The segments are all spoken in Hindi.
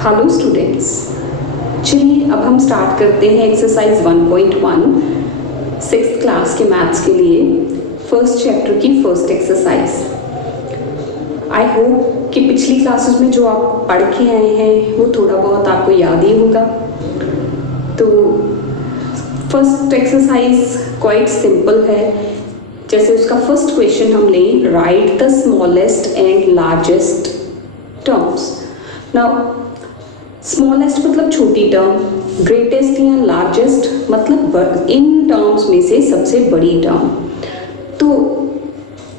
हेलो स्टूडेंट्स, चलिए अब हम स्टार्ट करते हैं एक्सरसाइज 1.1 सिक्स्थ क्लास के मैथ्स के लिए फर्स्ट चैप्टर की फर्स्ट एक्सरसाइज। आई होप कि पिछली क्लासेस में जो आप पढ़ के आए हैं वो थोड़ा बहुत आपको याद ही होगा। तो फर्स्ट एक्सरसाइज क्वाइट सिंपल है। जैसे उसका फर्स्ट क्वेश्चन हम लें, right the smallest and largest terms. Now smallest मतलब छोटी टर्म, ग्रेटेस्ट या लार्जेस्ट मतलब इन टर्म्स में से सबसे बड़ी टर्म। तो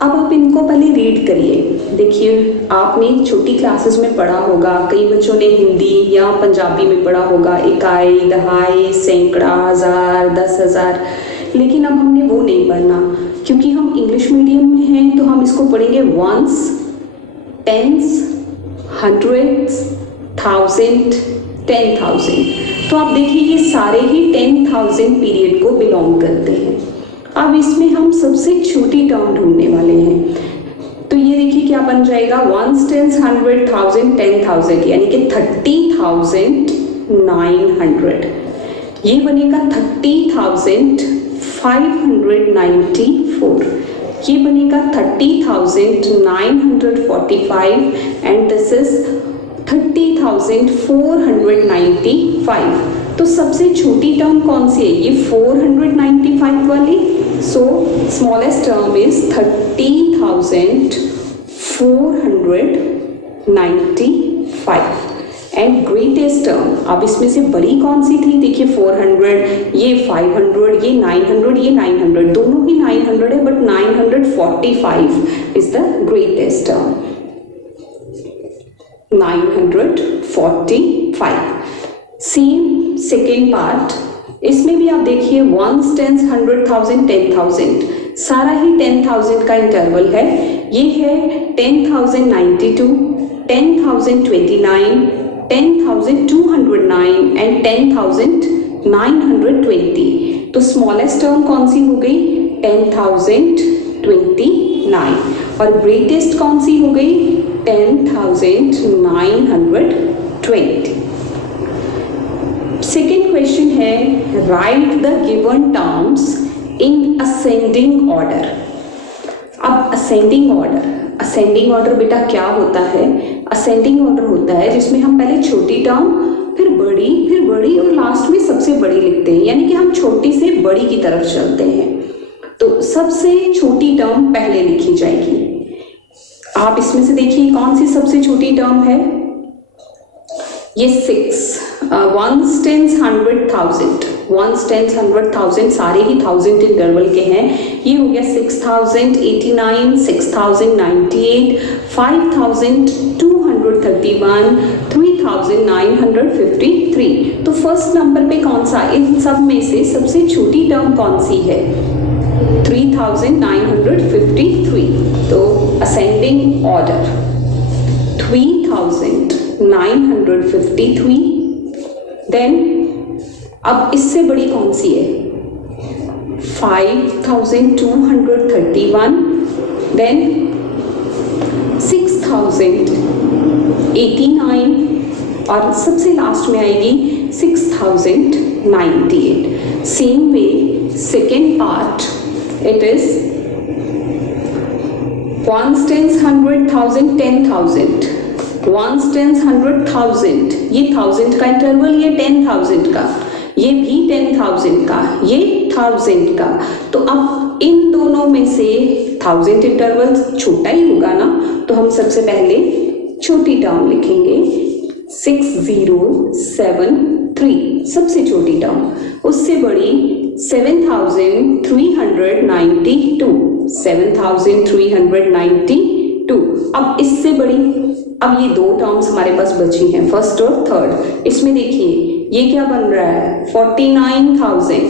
अब आप इनको पहले रीड करिए। देखिए, आपने छोटी क्लासेस में पढ़ा होगा, कई बच्चों ने हिंदी या पंजाबी में पढ़ा होगा, इकाई, दहाई, सैकड़ा, हज़ार, 10,000। लेकिन अब हमने वो नहीं पढ़ना, क्योंकि हम इंग्लिश मीडियम में हैं। तो हम इसको पढ़ेंगे वंस, टेंस, हंड्रेड्स, 1000, 10,000। तो आप देखिए ये सारे ही 10,000 पीरियड को बिलोंग करते हैं। अब इसमें हम सबसे छोटी टर्म ढूंढने वाले हैं। तो ये देखिए क्या बन जाएगा, वंस, टेंस, 100, 1000, 10,000, यानी कि 30,900। ये बनेगा 30,594। ये बनेगा 30,945 एंड दिस इज 30,495। तो सबसे छोटी टर्म कौन सी है? ये 495 वाली। सो smallest term is 30,495 and greatest term, अब इसमें से बड़ी कौन सी थी? देखिए 400, ये 500, ये 900, ये 900, दोनों ही 900 है, but 945 is the greatest term. 945। Same second part, इसमें भी आप देखिए वंस, टेंस, 100, 1000, 10,000, सारा ही 10,000 का इंटरवल है। ये है 10,092, 10,029, 10,209 एंड 10,920। तो स्मॉलेस्ट टर्म कौन सी हो गई? 10,029। और ग्रेटेस्ट कौन सी हो गई? 10,920। सेकेंड क्वेश्चन है, right the given terms in ascending order. अब असेंडिंग ऑर्डर बेटा क्या होता है? असेंडिंग ऑर्डर होता है जिसमें हम पहले छोटी टर्म, फिर बड़ी और लास्ट में सबसे बड़ी लिखते हैं, यानी कि हम छोटी से बड़ी की तरफ चलते हैं। तो सबसे छोटी टर्म पहले लिखी जाएगी। आप इसमें से देखिए कौन सी सबसे छोटी टर्म है? ये 6। वंस, टेंस, 100,000, वंस, टेंस, 100,000 सारे ही 1000 इंटरवल के हैं। ये हो गया 6,089, 6,098, 5,231, 3,953। तो फर्स्ट नंबर पे कौन सा इन सब में से सबसे छोटी टर्म कौन सी है? 3,953। तो असेंडिंग ऑर्डर 3,953। देन अब इससे बड़ी कौन सी है? 5,231, देन 6,089 और सबसे लास्ट में आएगी 6,098। Same way second part, it is ones, tens, 100,000, 10,000, ones, tens, 100,000, ये 1000 का इंटरवल, ये 10,000 का, ये भी 10,000 का, ये 1000 का। तो अब इन दोनों में से 1000 इंटरवल छोटा ही होगा ना, तो हम सबसे पहले छोटी टर्म लिखेंगे 6073, सबसे छोटी टर्म। उससे बड़ी 7,392, 7,392। अब इससे बड़ी, अब ये दो टर्म्स हमारे पास बची हैं, फर्स्ट और थर्ड। इसमें देखिए ये क्या बन रहा है? 49,000,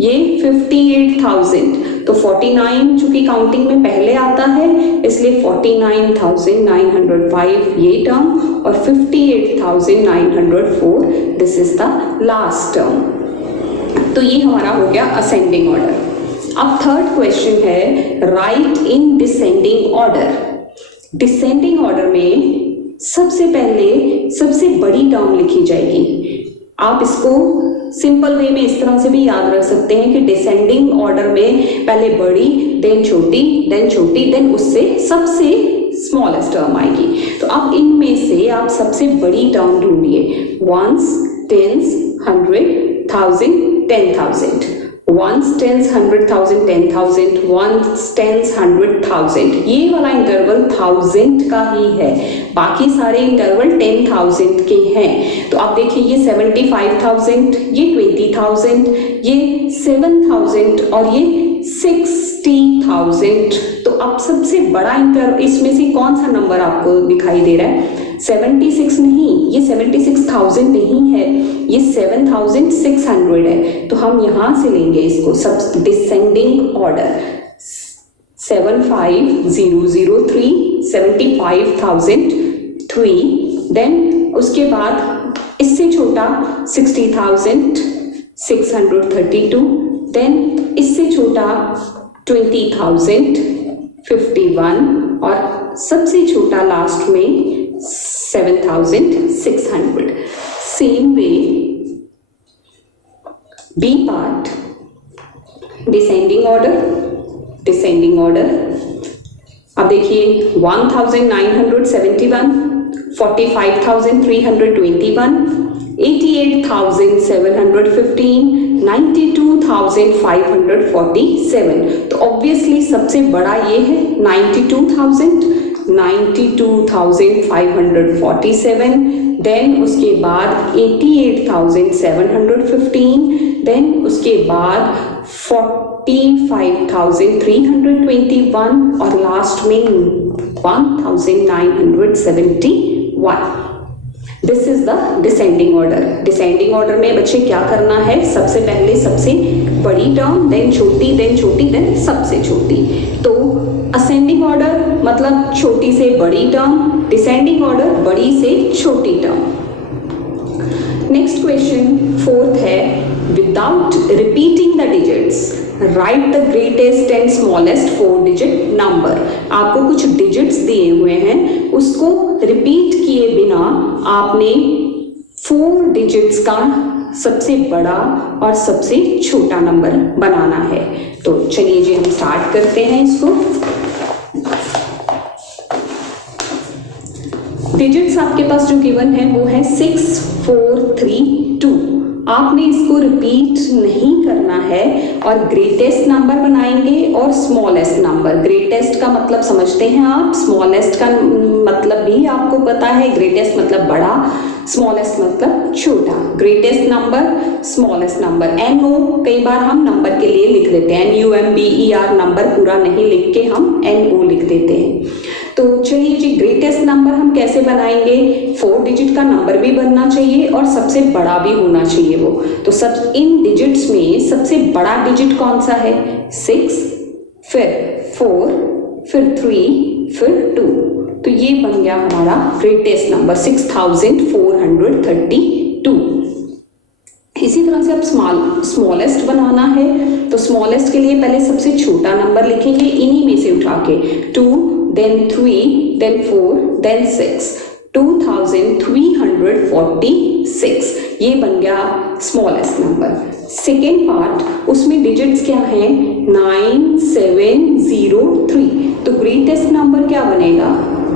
ये 58,000। तो 49 चूंकि काउंटिंग में पहले आता है, इसलिए 49,905 ये टर्म और 58,904 this is the last term. तो ये हमारा हो गया असेंडिंग ऑर्डर। अब थर्ड क्वेश्चन है, right in descending order. Descending order में सबसे पहले सबसे बड़ी टर्म लिखी जाएगी। आप इसको सिंपल वे में इस तरह से भी याद रख सकते हैं कि डिसेंडिंग ऑर्डर में पहले बड़ी, देन छोटी, देन उससे सबसे स्मॉलेस्ट टर्म आएगी। तो अब इनमें से आप सबसे बड़ी टर्म ढूंढिए। Ones, tens, 100, 1000, 10,000। Ones, tens, 100,000, 10,000, ones, tens, 100,000। ये वाला इंटरवल 1000 का ही है, बाकी सारे इंटरवल 10,000 के हैं। तो आप देखिए ये 75,000, ये 20,000, ये 7,000 और ये 60,000। तो अब सबसे बड़ा इंटरवल इसमें से कौन सा नंबर आपको दिखाई दे रहा है? 76 नहीं, ये 76,000 नहीं है, ये 7,600 है। तो हम यहां से लेंगे इसको सब डिसेंडिंग ऑर्डर। 75,003, 75,003, देन उसके बाद इससे छोटा 60,632, देन इससे छोटा 20,051 और सबसे छोटा लास्ट में 7,600। Same way B part, descending order. अब देखिए 1,971, 45,321, 88,715, 92,547। तो ऑब्वियसली सबसे बड़ा ये है 92,547, देन उसके बाद 88,715, देन उसके बाद 45,321 और लास्ट में 1,971। This is the descending order. Descending order में बच्चे क्या करना है? सबसे पहले सबसे बड़ी टर्म, देन छोटी, देन सबसे छोटी। तो असेंडिंग ऑर्डर मतलब छोटी से बड़ी टर्म, डिसेंडिंग ऑर्डर बड़ी से छोटी टर्म। नेक्स्ट क्वेश्चन 4th है, without repeating the digits right the greatest and smallest 4 digit number. आपको कुछ डिजिट्स दिए हुए हैं, उसको रिपीट किए बिना आपने 4 डिजिट्स का सबसे बड़ा और सबसे छोटा नंबर बनाना है। तो चलिए जी हम स्टार्ट करते हैं इसको। डिजिट्स आपके पास जो गिवन है वो है 6432। आपने इसको रिपीट नहीं करना है और ग्रेटेस्ट नंबर बनाएंगे और स्मॉलेस्ट नंबर। ग्रेटेस्ट का मतलब समझते हैं आप, स्मॉलेस्ट का मतलब भी आपको पता है। ग्रेटेस्ट मतलब बड़ा, स्मॉलेस्ट मतलब छोटा। Greatest number, smallest number. NO कई बार हम नंबर के लिए लिख देते हैं, NUMBER नंबर पूरा नहीं लिख के हम NO लिख देते हैं। तो चलिए जी ग्रेटेस्ट नंबर हम कैसे बनाएंगे? 4 डिजिट का नंबर भी बनना चाहिए और सबसे बड़ा भी होना चाहिए वो। तो सब इन डिजिट्स में सबसे बड़ा डिजिट कौन सा है? 6, फिर 4, फिर 3, फिर 2। तो ये बन गया हमारा ग्रेटेस्ट नंबर 6432। इसी तरह से अब स्मॉलेस्ट बनाना है। तो स्मॉलेस्ट के लिए पहले सबसे छोटा नंबर लिखेंगे इन्हीं में से उठा के, 2, then 3, then 4, then 6, 2346। ये बन गया स्मॉलेस्ट नंबर। सेकेंड पार्ट, उसमें डिजिट्स क्या हैं? 9703। तो ग्रेटेस्ट नंबर क्या बनेगा?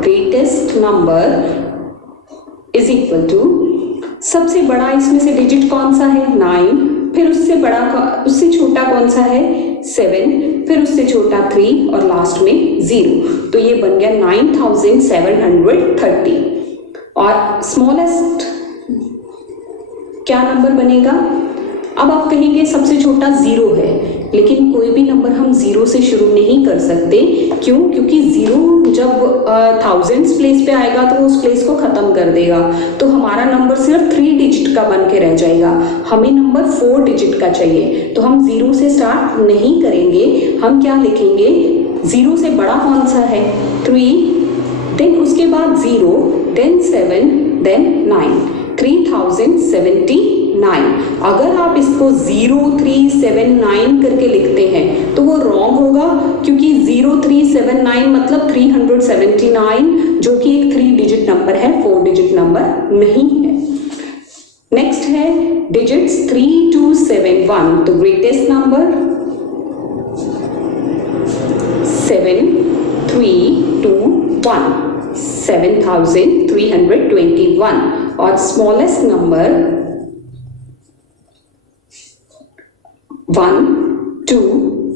Greatest number is equal to, सबसे बड़ा इसमें से डिजिट कौन सा है? 9, फिर उससे छोटा कौन सा है? 7, फिर उससे छोटा 3 और लास्ट में 0। तो ये बन गया 9730। और स्मॉलेस्ट क्या नंबर बनेगा? अब आप कहेंगे सबसे छोटा 0 है, लेकिन कोई भी नंबर हम 0 से शुरू नहीं कर सकते। क्यों? क्योंकि 0 जब थाउजेंड्स प्लेस पे आएगा तो उस प्लेस को खत्म कर देगा। तो हमारा नंबर सिर्फ 3 डिजिट का बन के रह जाएगा। हमें नंबर 4 डिजिट का चाहिए। तो हम 0 से स्टार्ट नहीं करेंगे। हम क्या लिखेंगे? 0 से बड़ा कौन सा है? 3, देन उसके बाद 0, देन 7, देन 9, 3079। अगर आप इसको 0379 करके लिखते हैं तो वो रॉन्ग होगा, क्योंकि 0379 मतलब 379 जो कि एक 3 डिजिट नंबर है, 4 डिजिट नंबर नहीं है। नेक्स्ट है डिजिट्स 3, 2, 7, 1, तो ग्रेटेस्ट नंबर 7, 3, 2, 1, 7321, और स्मॉलेस्ट नंबर 1, 2,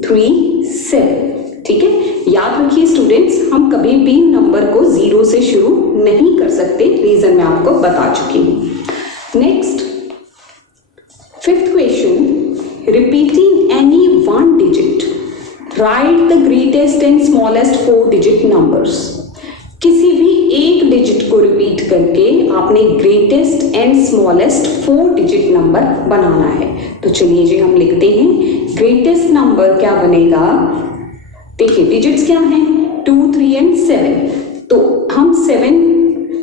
3, 7। ठीक है, याद रखिए स्टूडेंट्स, हम कभी भी नंबर को 0 से शुरू नहीं कर सकते, रीजन मैं आपको बता चुकी हूं। Next, fifth question, repeating any one digit, write the greatest and smallest 4 digit numbers. किसी भी एक डिजिट को रिपीट करके आपने greatest and smallest 4 digit number बनाना है। तो चलिए जी हम लिखते हैं, ग्रेटेस्ट नंबर क्या बनेगा। देखिए डिजिट्स क्या हैं, 2, 3 एंड 7, तो हम 7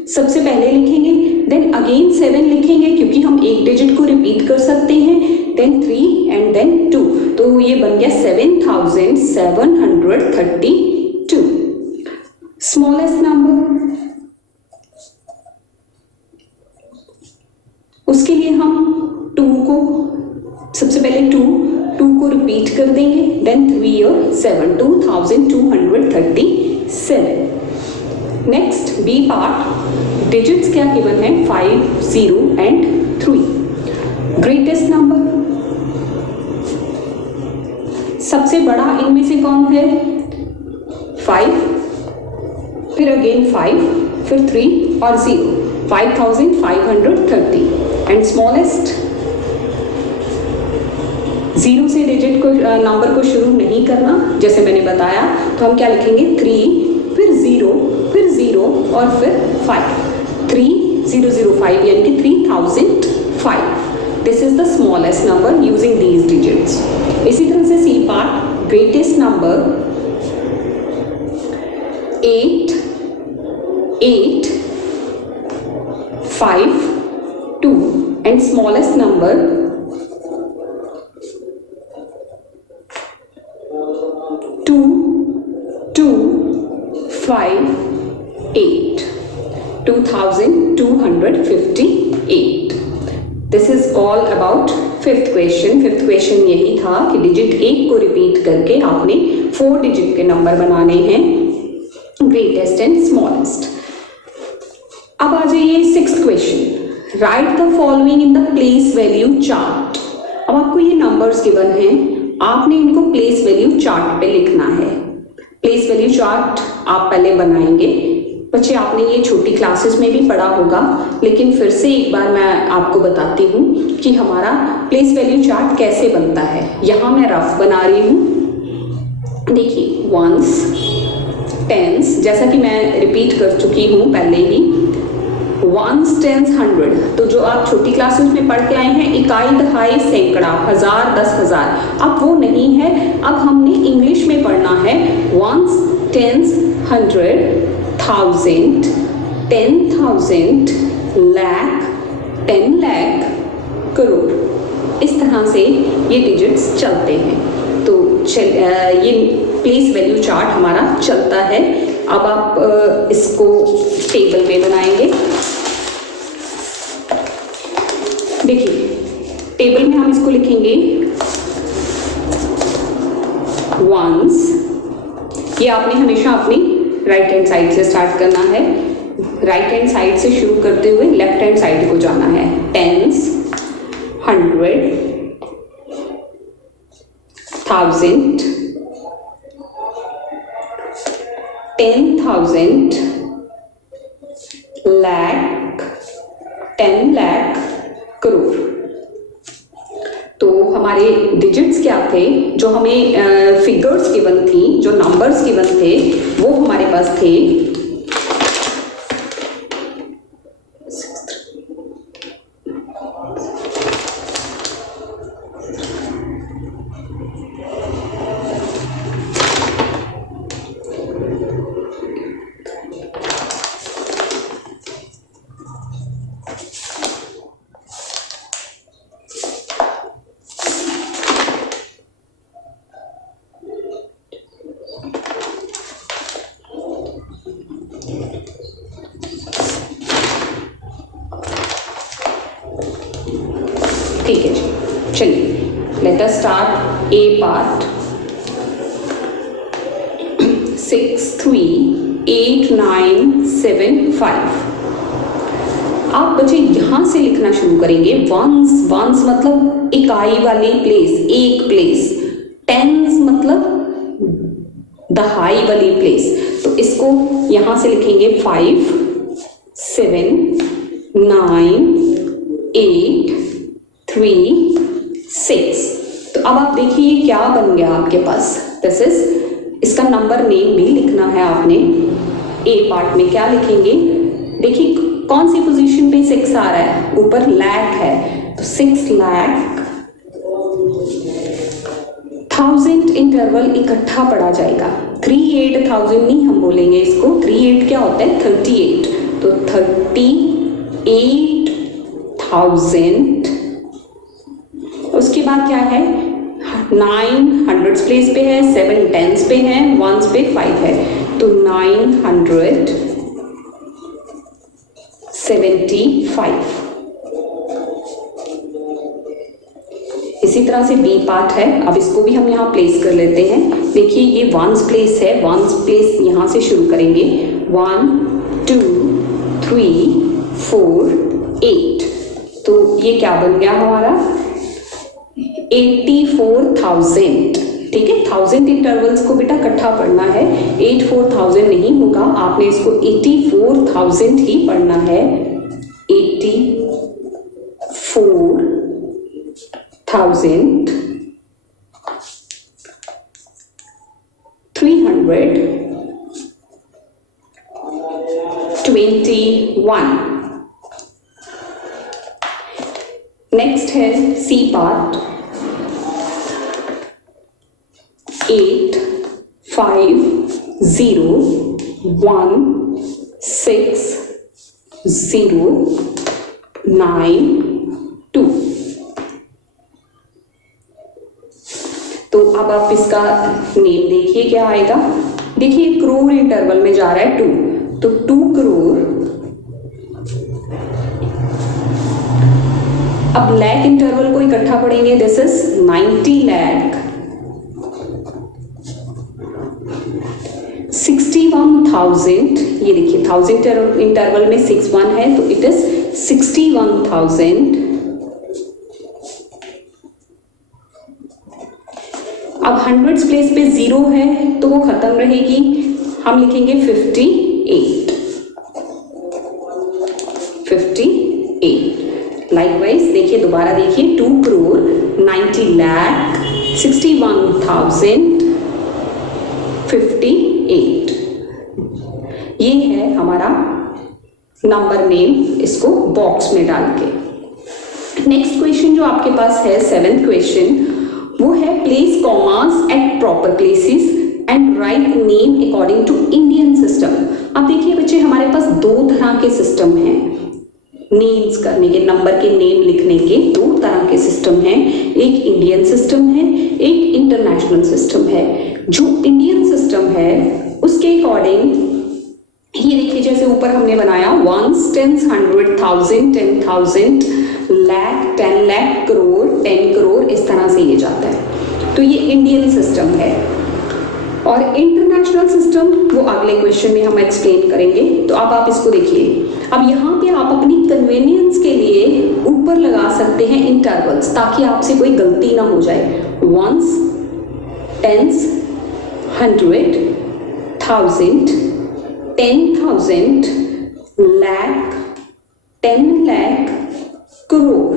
सबसे पहले लिखेंगे, देन अगेन 7 लिखेंगे क्योंकि हम एक डिजिट को रिपीट कर सकते हैं, देन 3 एंड देन 2, तो ये बन गया 7732। स्मॉलेस्ट नंबर, उसके लिए हम 2 को सबसे पहले 2 को रिपीट कर देंगे, देन 3 और 7, 2237। नेक्स्ट बी पार्ट, डिजिट्स क्या गिवन है, 5, 0 एंड 3। ग्रेटेस्ट नंबर, सबसे बड़ा इनमें से कौन है, 5, फिर अगेन 5, फिर 3 और 0, 5530। एंड स्मॉलेस्ट, 0 से डिजिट को नंबर को शुरू नहीं करना, जैसे मैंने बताया, तो हम क्या लिखेंगे, 3, फिर 0, फिर 0 और फिर 5, 3005 यानी कि 3005। This is the smallest number using these digits. इसी तरह से C part, greatest number 8, 8, 5, 2 and smallest number 2, 2, 5, 8, 2258। This is all about fifth question. Fifth question यही था कि डिजिट 1 को रिपीट करके आपने 4 डिजिट के नंबर बनाने हैं, ग्रेटेस्ट एंड स्मॉलेस्ट। अब आ जाइए sixth question, right the following in the place value chart. अब आपको ये नंबर्स गिवन हैं, आपने इनको प्लेस वैल्यू चार्ट पे लिखना है। प्लेस वैल्यू चार्ट आप पहले बनाएंगे, बच्चे आपने ये छोटी क्लासेस में भी पढ़ा होगा, लेकिन फिर से एक बार मैं आपको बताती हूँ कि हमारा प्लेस वैल्यू चार्ट कैसे बनता है। यहाँ मैं रफ बना रही हूँ, देखिए वंस, टेंस, जैसा कि मैं रिपीट कर चुकी हूँ पहले ही, वंस, टेंस, 100, तो जो आप छोटी क्लासेस में पढ़ के आए हैं, इकाई, दहाई, सैकड़ा, हजार, 10,000, अब वो नहीं है, अब हमने इंग्लिश में पढ़ना है, वंस, टेंस, 100, 1000, 10,000, लाख, 10 लाख, करोड़। इस तरह से ये डिजिट्स चलते हैं। तो ये प्लेस वैल्यू चार्ट हमारा चलता है। अब आप इसको टेबल में बनाएंगे। देखिए टेबल में हम इसको लिखेंगे वंस, ये आपने हमेशा अपनी राइट हैंड साइड से स्टार्ट करना है, राइट हैंड साइड से शुरू करते हुए लेफ्ट हैंड साइड को जाना है। टेंस, 100, 1000, 10,000, लाख, 10 लाख, करोड़। तो हमारे डिजिट्स क्या थे, जो हमें फिगर्स गिवन थी, जो नंबर्स गिवन थे, वो हमारे पास थे 6 ठीक है जी, चलिए लेट अस स्टार्ट ए पार्ट। 6 3 8 9 7 5। आप बच्चे यहाँ से लिखना शुरू करेंगे। वंस, वंस मतलब इकाई वाली प्लेस, एक प्लेस। टेंस मतलब दहाई वाली प्लेस। तो इसको यहाँ से लिखेंगे 5 7 9 8 3 6। तो अब आप देखिए क्या बन गया आपके पास। दिस इज, इसका नंबर नेम भी लिखना है आपने। ए पार्ट में क्या लिखेंगे, देखिए कौन सी पोजीशन पे 6 आ रहा है, ऊपर लाख है, तो 6 लाख 1000 इंटरवल इकट्ठा पढ़ा जाएगा। 38,000 नहीं हम बोलेंगे इसको, 38 क्या होता है 38, तो 38,000। उसके बाद क्या है, 9 हंड्रेड्स प्लेस पे है, 7 टेंस पे है, 1s पे 5 है, तो 975। इसी तरह से बी पार्ट है। अब इसको भी हम यहाँ प्लेस कर लेते हैं। देखिए ये 1s प्लेस है, 1s प्लेस यहाँ से शुरू करेंगे। 1 2 3 4 8। तो ये क्या बन गया हमारा 84,000। ठीक है, 1000 इंटरवल्स को बेटा इकट्ठा पढ़ना है, 84,000 नहीं होगा, आपने इसको 84,000 ही पढ़ना है। 84,321 नेक्स्ट है सी पार्ट। 8 5 0 1 6 0 9 2। तो अब आप इसका नेम देखिए क्या आएगा। देखिए करोड़ इंटरवल में जा रहा है 2, तो 2 करोड़। अब लाख इंटरवल को इकट्ठा पढ़ेंगे। This is 90 lakh 61,000। ये देखिए 1000 इंटरवल में 61 है, तो इट इज 61,000। अब हंड्रेड्स प्लेस पे 0 है तो वो खत्म रहेगी, हम लिखेंगे 58। लाइकवाइज देखिए दोबारा देखिए 2 करोड़ 90 लाख 61,058। ये है हमारा नंबर नेम, इसको बॉक्स में डाल के। नेक्स्ट क्वेश्चन जो आपके पास है 7th क्वेश्चन, वो है place commas at proper places and write name according to Indian system. अब देखिए बच्चे हमारे पास 2 तरह के सिस्टम हैं नेम्स करने के, नंबर के नेम लिखने के 2 तरह के सिस्टम हैं। एक इंडियन सिस्टम है, एक इंटरनेशनल सिस्टम है। जो इंडियन सिस्टम है उसके अकॉर्डिंग ये देखिए जैसे ऊपर हमने बनाया 1s 10s 100 1000 10,000 लाख 10 लाख करोड़ 10 करोड़, इस तरह से ये जाता है। तो ये इंडियन सिस्टम है। और इंटरनेशनल सिस्टम वो अगले क्वेश्चन में हम एक्सप्लेन करेंगे। तो अब आप इसको देखिए। अब यहाँ पे आप अपनी कन्वीनियंस के लिए ऊपर लगा सकते हैं इंटरवल्स, ताकि आपसे कोई गलती ना हो जाए। 1s 10s 100 1000 10,000 lakh 10 lakh crore.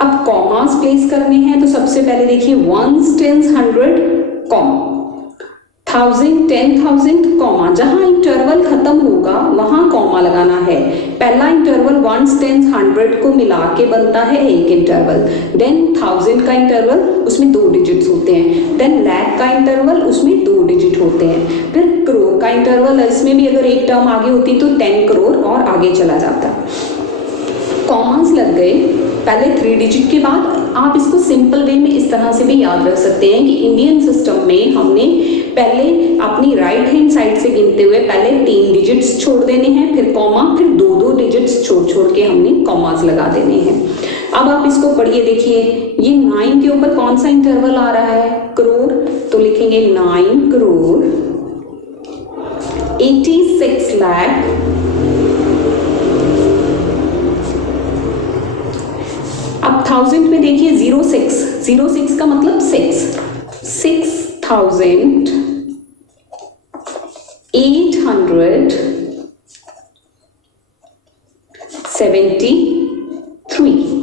अब कॉमास प्लेस करने हैं, तो सबसे पहले देखिए 1s 10s 100 कॉमा, 1000 10,000 कॉमा, जहां इंटरवल खत्म होगा वहां कॉमा लगाना है। पहला इंटरवल 1s 10s 100 को मिला के बनता है एक इंटरवल। देन 1000 का इंटरवल, उसमें 2 डिजिट्स होते हैं। देन लाख का इंटरवल, उसमें 2 डिजिट होते हैं। फिर करोड़ का इंटरवल, इसमें भी अगर एक टर्म आगे होती तो 10 करोड़ और आगे चला जाता। कॉमास लग गए पहले 3 डिजिट के बाद। आप इसको सिंपल वे में इस तरह से भी याद रख सकते हैं कि इंडियन सिस्टम में हमने पहले अपनी राइट हैंड साइड से गिनते हुए पहले 3 डिजिट्स छोड़ देने हैं, फिर कॉमा, फिर 2-2 डिजिट्स छोड़ छोड़ के हमने कॉमास लगा देने हैं। अब आप इसको पढ़िए, देखिए ये 9 के ऊपर कौन सा इंटरवल आ रहा है, करोड़, तो लिखेंगे 9 करोड़ 86 लाख अब 1000 में देखिए 06 का मतलब 6,873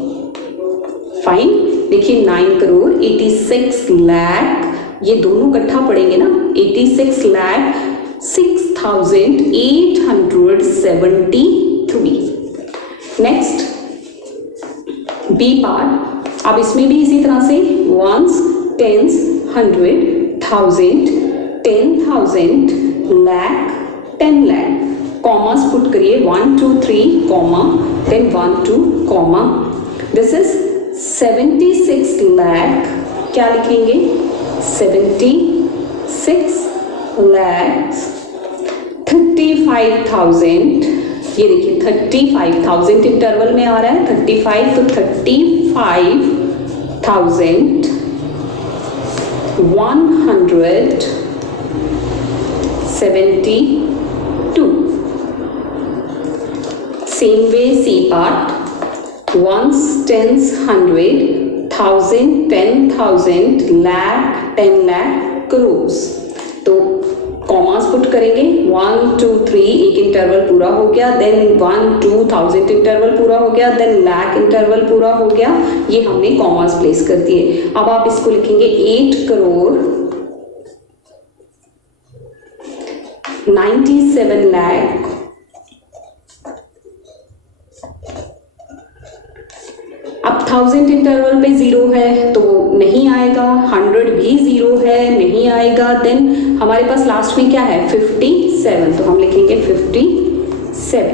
फाइन। देखिए 9 करोड़ 86 लाख, ये दोनों इकट्ठा पड़ेंगे ना, 86 लाख 6,873। Next B part. अब इसमें भी इसी तरह से ones, tens, 100, 1000, 10,000, lakh, 10 lakh, commas put करिए 1 2 3 comma then 1 2 comma. This is 76 lakh, क्या लिखेंगे 76 लाख 35,000, ये देखिए 35,000 इंटरवल में आ रहा है 35, तो 35,172। Same way C part, ones, tens, 100, 1000, 10,000, lakh, 10 lakh, crore. तो कॉमास पुट करेंगे 1 2 3, एक इंटरवल पूरा हो गया, देन 1 2,000 इंटरवल पूरा हो गया, देन लाख इंटरवल पूरा हो गया, ये हमने कॉमास प्लेस कर दिए। अब आप इसको लिखेंगे 8 करोड़ 97 लाख अब 1000 इंटरवल पे 0 है तो नहीं आएगा, 100 भी 0 है नहीं आएगा, देन हमारे पास लास्ट में क्या है 57, तो हम लिखेंगे 57।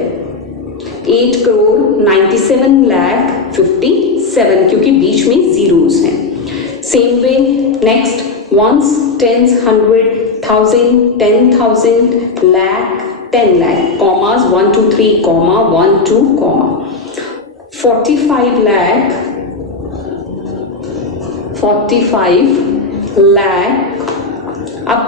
8 करोड़ 97 लाख 57, क्योंकि बीच में जीरोस हैं। Same way next, ones, tens, 100, 1000, 10,000, lakh, 10 lakh, commas 1 2 3 comma 1 2 comma. 45 lakh 45 lakh अब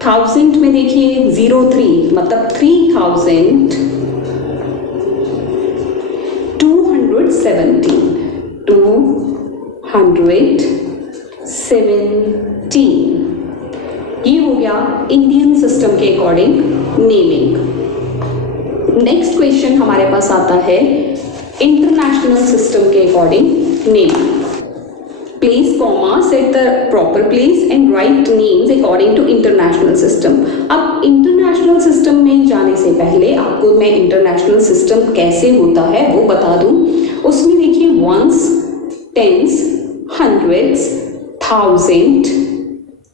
1000 में देखिए 03 मतलब 3,217 ये हो गया इंडियन सिस्टम के अकॉर्डिंग नेमिंग। नेक्स्ट क्वेश्चन हमारे पास आता है इंटरनेशनल सिस्टम के according naming. Place commas at the proper place and write names according to international system। अब इंटरनेशनल सिस्टम में जाने से पहले आपको मैं इंटरनेशनल सिस्टम कैसे होता है वो बता दूं। उसमें देखिए ones, tens, hundreds, 1000,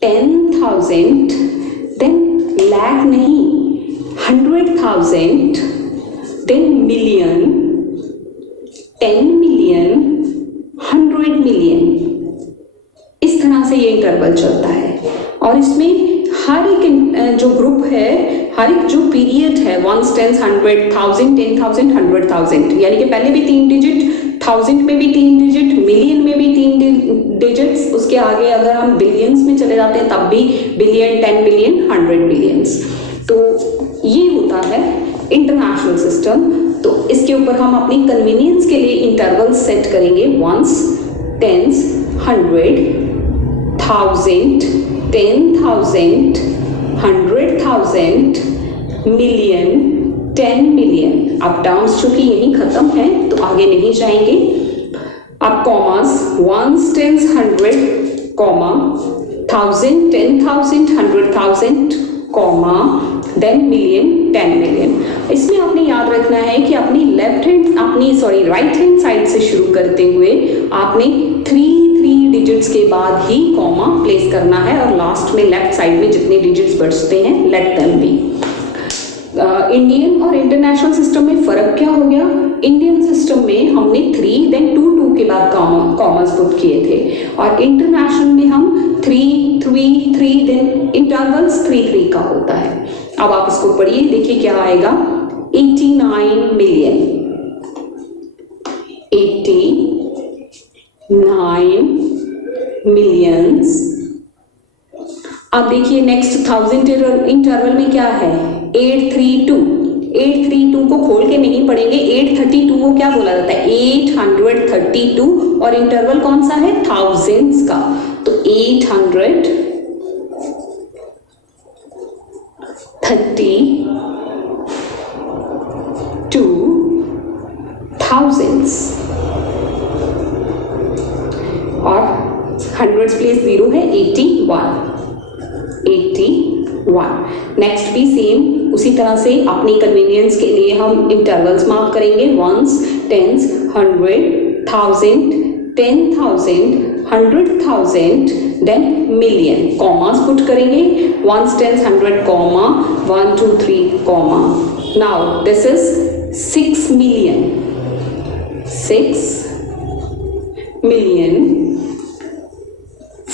10,000, then lakh नहीं 100,000, देन मिलियन, 10 मिलियन, 100 मिलियन, इस तरह से ये इंटरवल चलता है। और इसमें हर एक जो ग्रुप है, हर एक जो पीरियड है, वंस, टेंस, 100, 1000, 10,000, 100,000, यानी कि पहले भी 3 डिजिट, 1000 में भी 3 डिजिट, मिलियन में भी 3 डिजिट्स, उसके आगे अगर हम बिलियंस में चले जाते हैं तब भी बिलियन, 10 बिलियन, 100 बिलियंस। तो ये होता है इंटरनेशनल सिस्टम। तो इसके ऊपर हम अपनी कन्वीनियंस के लिए इंटरवल सेट करेंगे, वंस, टेंस, 100, 1000, 10,000, 100,000, मिलियन, 10 मिलियन। अब टर्म्स चूंकि यही खत्म है तो आगे नहीं जाएंगे। अब commas, ones, tens, 100 comma 1000, 10,000, 100,000 comma then million, 10 million. इसमें आपने याद रखना है कि अपनी राइट हैंड साइड से शुरू करते हुए आपने 3 डिजिट्स के बाद ही कॉमा प्लेस करना है और लास्ट में लेफ्ट साइड में जितने डिजिट्स बचते हैं लेट देम बी। इंडियन और इंटरनेशनल सिस्टम में फर्क क्या हो गया? इंडियन सिस्टम में हमने 3 देन 2 के बाद कॉमास पुट किए थे और इंटरनेशनल में हम 3 देन इंटरवल्स 3 का होता है। अब आप इसको पढ़िए, देखिए क्या आएगा, 89 मिलियन, 89 9 मिलियंस। अब देखिए नेक्स्ट 1000 इंटरवल में क्या है, 832। 832 को खोल के नहीं पढ़ेंगे, 832 को क्या बोला जाता है, 832, और इंटरवल कौन सा है, थाउजेंड्स का। तो 832 थाउजेंड्स, और हंड्रेड्स प्लेस 0 है, 81। नेक्स्ट भी सेम उसी तरह से अपनी कन्वीनियंस के लिए हम इंटरवल्स मार्क करेंगे, ones, tens, 100, 1000, 10,000, 100,000, then million, commas put करेंगे, ones, tens, 100, comma, 1 2 3 comma. Now this is 6 million, 6 million.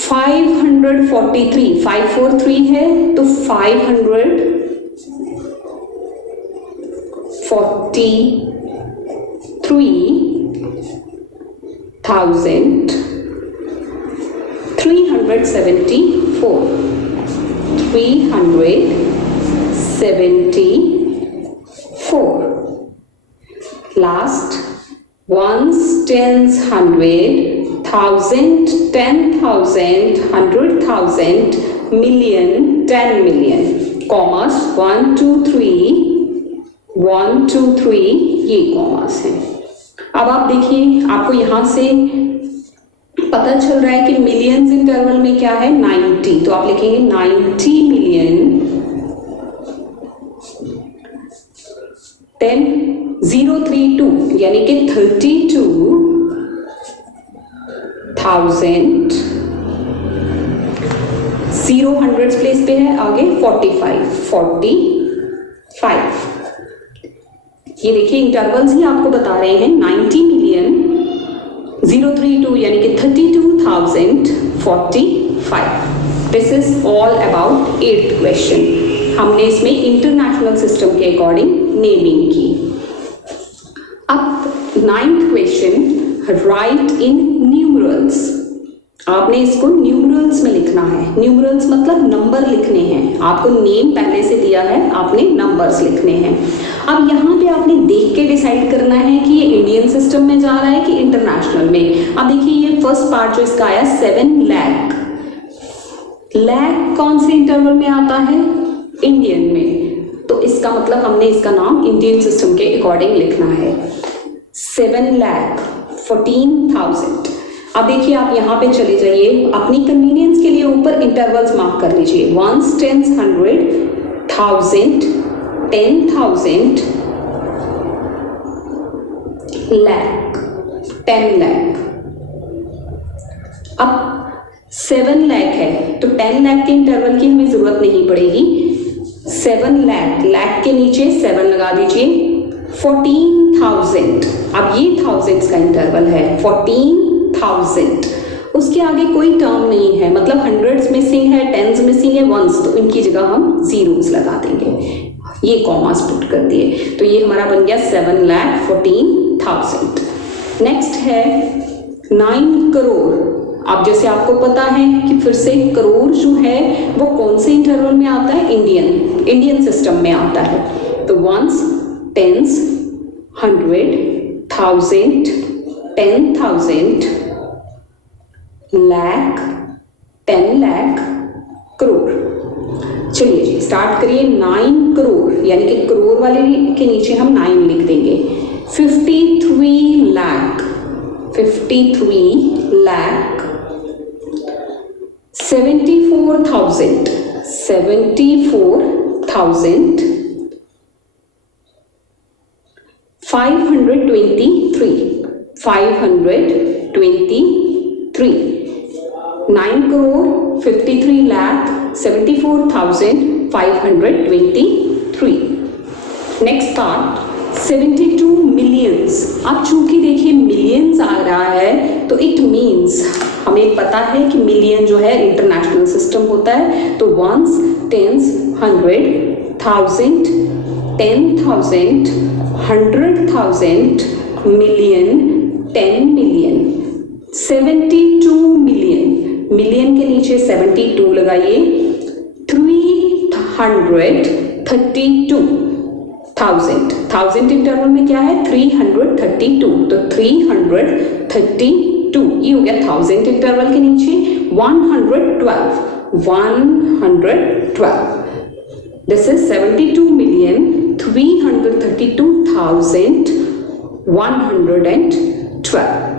543, 543 है तो 543,374, 374। Last, ones, tens, 100, 1000, 10,000, 100,000, million, 10 million, commas 1 2 3, 1 2 3, ये कॉमर्स है। अब आप देखिए, आपको यहां से पता चल रहा है कि मिलियंस इंटरवल में क्या है, 90, तो आप लिखेंगे 90 मिलियन। देन 032 यानी कि 32,000, 0 हंड्रेड्स प्लेस पे है, आगे 45। ये देखिए इंटरवल्स ही आपको बता रहे हैं, 90 मिलियन, 032 यानी कि 32,000, 45। This is all about 8th question. हमने इसमें इंटरनेशनल सिस्टम के अकॉर्डिंग नेमिंग की। अब 9th क्वेश्चन, राइट इन न्यूमरल्स। आपने इसको न्यूमरल्स में लिखना है। न्यूमरल्स मतलब नंबर लिखने हैं। आपको नेम पहले से दिया है, आपने नंबर्स लिखने हैं। अब यहाँ पे आपने देख के डिसाइड करना है कि ये इंडियन सिस्टम में जा रहा है कि इंटरनेशनल में। अब देखिए ये फर्स्ट पार्ट जो इसका आया 7 लाख, लाख कौन से इंटरवल में आता है, इंडियन में, तो इसका मतलब हमने इसका नाम इंडियन सिस्टम के अकॉर्डिंग लिखना है। 7,14,000। अब देखिए आप यहाँ पे चले जाइए, अपनी कन्वीनियंस के लिए ऊपर इंटरवल्स मार्क कर लीजिए, वंस, टेंस, 100, 1000, 10,000, लाख, 10 लाख। अब 7 लाख है तो 10 लाख के इंटरवल की हमें जरूरत नहीं पड़ेगी। 7 लाख, लाख के नीचे 7 लगा दीजिए। 14,000, अब ये थाउजेंड्स का इंटरवल है, 14,000। उसके आगे कोई टर्म नहीं है, मतलब हंड्रेड्स मिसिंग है, टेंस मिसिंग है, वंस, तो इनकी जगह हम जीरोस लगा देंगे। ये कॉमास पुट कर दिए, तो ये हमारा बन गया 7,14,000। नेक्स्ट है 9 करोड़। अब जैसे आपको पता है कि फिर से करोड़ जो है वो कौन से इंटरवल में आता है, इंडियन सिस्टम में आता है। तो वंस, टेंस, 100, 1000, 10,000, लाख, 10 लाख, करोड़। चलिए जी स्टार्ट करिए। 9 करोड़ यानी कि करोड़ वाले के नीचे हम 9 लिख देंगे। 53 lakh, 53 lakh, 74,000, 74,000, 523, 523। 9 crore, 53 lakh, 74,523। Next part 72 millions. अब चूंकि देखिए मिलियंस आ रहा है तो इट मीन्स हमें पता है कि मिलियन जो है इंटरनेशनल सिस्टम होता है। तो ones, tens, 100, 1000, 10,000, 100,000, million, 10 million, 72 million, million के नीचे 72 लगाइए, 332,000, थाउजेंड इंटरवल में क्या है 332, तो 332 ये हो गया थाउजेंड इंटरवल के नीचे 112, दिस इज 72,332,112।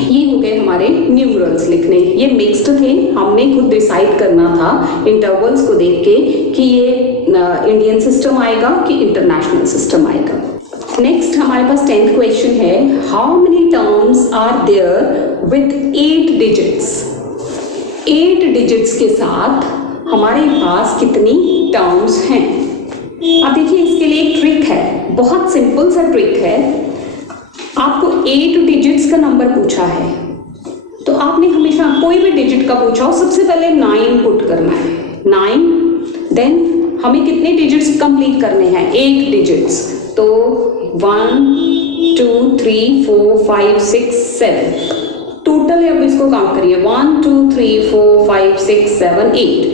ये हो गए हमारे न्यूमरल्स लिखने। ये मिक्स्ड थे, हमने खुद डिसाइड करना था इंटरवल्स को देख के कि ये इंडियन सिस्टम आएगा कि इंटरनेशनल सिस्टम आएगा। नेक्स्ट हमारे पास 10th क्वेश्चन है, how many terms are there with 8 digits. 8 digits के साथ हमारे पास कितनी टर्म्स हैं। अब देखिए इसके लिए एक ट्रिक है, बहुत सिंपल सा ट्रिक है। आपको 8 डिजिट्स का नंबर पूछा है तो आपने हमेशा कोई भी डिजिट का पूछा हो सबसे पहले 9 पुट करना है, 9, देन हमें कितने डिजिट्स कंप्लीट करने हैं 8 डिजिट्स, तो 1 2 3 4 5 6 7 टोटल है। अब इसको काउंट करिए 1 2 3 4 5 6 7 8,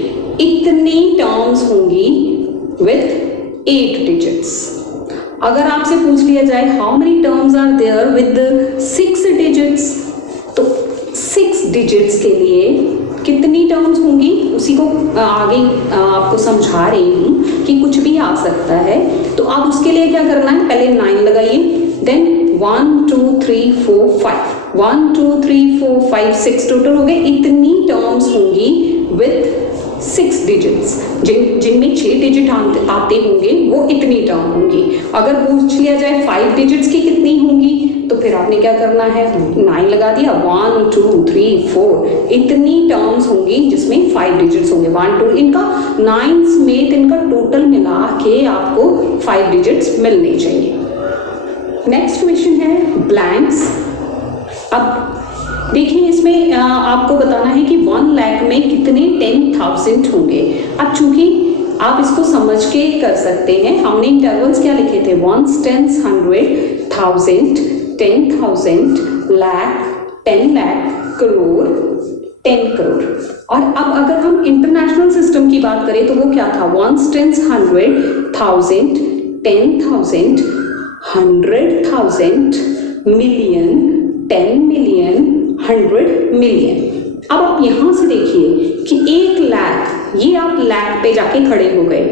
इतनी टर्म्स होंगी विथ 8 डिजिट्स। अगर आपसे पूछ लिया जाए how many terms are there with 6 digits, तो 6 डिजिट्स के लिए कितनी टर्म्स होंगी, उसी को आगे आपको समझा रही हूँ कि कुछ भी आ सकता है। तो आप उसके लिए क्या करना है, पहले 9 लगाइए, देन 1 2 3 4 5 1 2 3 4 5 6 टोटल हो गए। इतनी टर्म्स होंगी विथ 6 डिजिट्स, जिनमें 6 डिजिट आते होंगे वो इतनी टर्म होंगी। अगर पूछ लिया जाए 5 डिजिट्स की कितनी होंगी, तो फिर आपने क्या करना है 9 लगा दिया, 1 2 3 4 इतनी टर्म्स होंगी जिसमें 5 डिजिट्स होंगे, 1 2 इनका 9 समेत इनका टोटल मिला के आपको 5 डिजिट्स मिलने चाहिए। नेक्स्ट क्वेश्चन है ब्लैंक्स। अब देखिए इसमें आपको बताना है कि 1 लाख में कितने 10,000 होंगे। अब चूंकि आप इसको समझ के कर सकते हैं, हमने इंटरवल्स क्या लिखे थे, 1 10 100 1000 10,000 लाख 10 लाख करोड़ 10 करोड़। और अब अगर हम इंटरनेशनल सिस्टम की बात करें तो वो क्या था, 1 10 100 1000 10,000 100,000 मिलियन 10 मिलियन 100 मिलियन। अब आप यहां से देखिए कि 1 लाख, ये आप लाख पे जाके खड़े हो गए,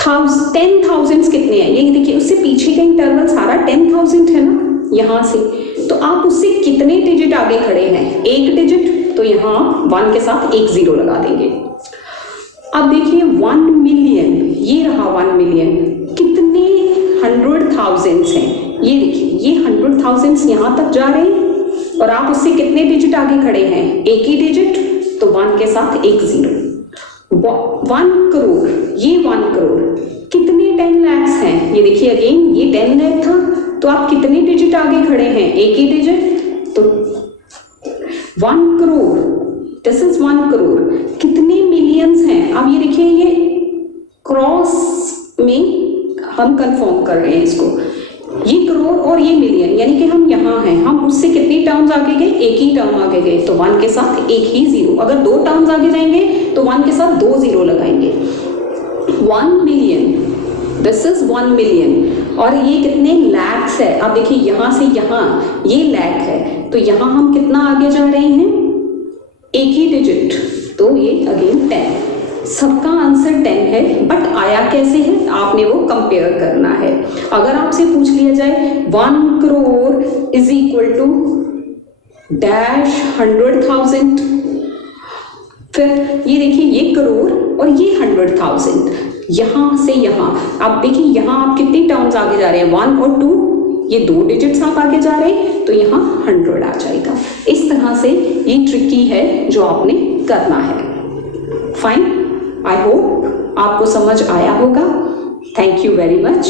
10,000 कितने हैं ये देखिए, उससे पीछे का इंटरवल सारा 10,000 है ना यहां से, तो आप उससे कितने डिजिट आगे खड़े हैं, 1 डिजिट, तो यहां 1 के साथ एक 0 लगा देंगे। अब देखिए 1 मिलियन, ये रहा 1 मिलियन, कितने 100,000 हैं, ये देखिए ये 100,000 यहां तक जा रहे हैं और आप उससे कितने डिजिट आगे खड़े हैं, एक ही डिजिट, तो 1 के साथ एक 0। 1 करोड़, ये 1 करोड़, कितने 10 lakhs हैं, ये देखिए अगेन ये 10 लाख था, तो आप कितने डिजिट आगे खड़े हैं, एक ही डिजिट, तो 1 करोड़, दिस इज 1 करोड़, कितने मिलियंस हैं। अब ये देखिए ये क्रॉस में हम कंफर्म कर रहे हैं इसको, ये करोड़ और ये मिलियन, यानी कि हम यहाँ हैं, हम उससे कितनी टर्म्स आगे गए, एक ही टर्म आगे गए, तो 1 के साथ एक ही 0। अगर 2 टर्म्स आगे जाएंगे तो 1 के साथ 2 0 लगाएंगे। 1 मिलियन, दिस इज 1 मिलियन, और ये कितने लैक्स है। अब देखिए यहाँ से यहाँ ये लैक है, तो यहाँ हम कितना आगे जा रहे हैं, एक ही डिजिट, तो ये अगेन 10। सबका आंसर 10 है, बट आया कैसे है आपने वो कंपेयर करना है। अगर आपसे पूछ लिया जाए 1 crore is equal to dash 100,000, फिर ये देखिए ये करोड़ और ये 100,000, यहां से यहां आप देखिए यहां आप कितनी टर्म्स आगे जा रहे हैं, 1 और 2, ये 2 डिजिट्स आप आगे जा रहे हैं, तो यहाँ 100 आ जाएगा। इस तरह से ये ट्रिकी है जो आपने करना है। फाइन, आई होप आपको समझ आया होगा। Thank you very much.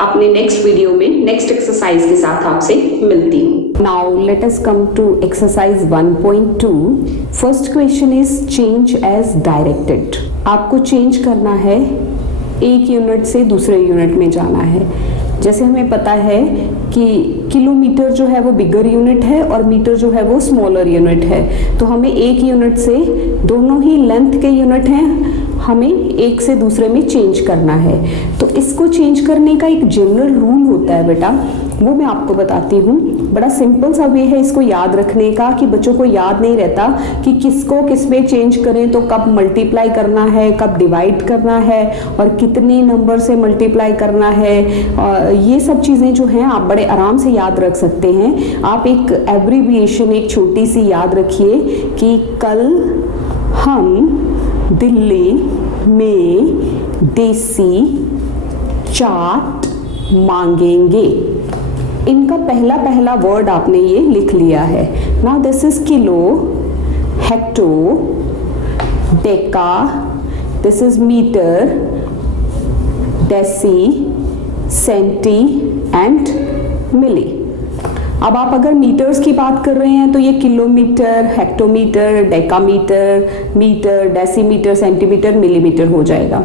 अपने नेक्स्ट वीडियो में नेक्स्ट एक्सरसाइज के साथ आपसे मिलती हूँ। Now let us come to exercise 1.2। First question is change as directed. आपको चेंज करना है, एक यूनिट से दूसरे यूनिट में जाना है। जैसे हमें पता है कि किलोमीटर जो है वो बिगर यूनिट है और मीटर जो है वो स्मॉलर यूनिट है, तो हमें एक यूनिट से, दोनों ही लेंथ के यूनिट हैं, हमें एक से दूसरे में चेंज करना है। तो इसको चेंज करने का एक जनरल रूल होता है बेटा, वो मैं आपको बताती हूँ। बड़ा सिंपल सा वे है इसको याद रखने का, कि बच्चों को याद नहीं रहता कि किसको किस में चेंज करें, तो कब मल्टीप्लाई करना है, कब डिवाइड करना है और कितने नंबर से मल्टीप्लाई करना है। ये सब चीज़ें जो हैं आप बड़े आराम से याद रख सकते हैं। आप एक एब्रीविएशन एक छोटी सी याद रखिए कि कल हम दिल्ली में देसी चाट मांगेंगे। इनका पहला पहला वर्ड आपने ये लिख लिया है। Now this is kilo, hecto, deca, this is metre, deci, centi and milli. अब आप अगर मीटर्स की बात कर रहे हैं तो ये kilometre, hectometre, decametre, metre, decimetre, centimetre, millimetre हो जाएगा।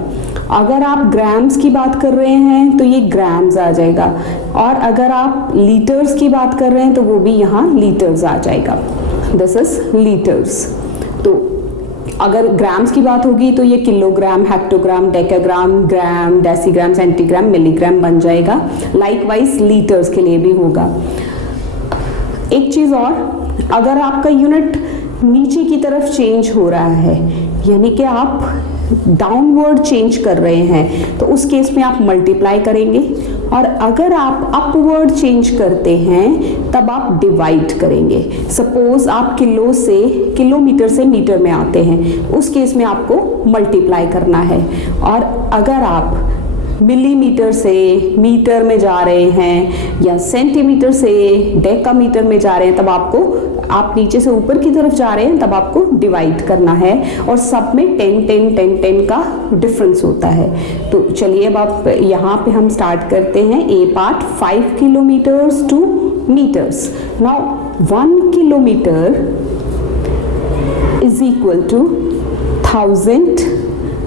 अगर आप ग्राम्स की बात कर रहे हैं तो ये ग्राम्स आ जाएगा, और अगर आप लीटर्स की बात कर रहे हैं तो वो भी यहाँ लीटर्स आ जाएगा। This is litres. तो अगर ग्राम्स की बात होगी तो ये किलोग्राम, हेक्टोग्राम, डेकाग्राम, ग्राम, डेसीग्राम, सेंटीग्राम, मिलीग्राम बन जाएगा। लाइकवाइज लीटर्स के लिए भी होगा। एक चीज़ और, अगर आपका यूनिट नीचे की तरफ चेंज हो रहा है, यानी कि आप डाउनवर्ड चेंज कर रहे हैं, तो उस केस में आप मल्टीप्लाई करेंगे, और अगर आप अपवर्ड चेंज करते हैं तब आप डिवाइड करेंगे। सपोज आप किलो से, किलोमीटर से मीटर में आते हैं, उस केस में आपको मल्टीप्लाई करना है। और अगर आप मिलीमीटर से मीटर में जा रहे हैं या सेंटीमीटर से डेकामीटर में जा रहे हैं, तब आपको, आप नीचे से ऊपर की तरफ जा रहे हैं तब आपको डिवाइड करना है, और सब में 10 10 10 10 का डिफरेंस होता है। तो चलिए अब आप यहाँ पे हम स्टार्ट करते हैं। A part, 5 kilometres to metres. Now 1 kilometre is equal to 1000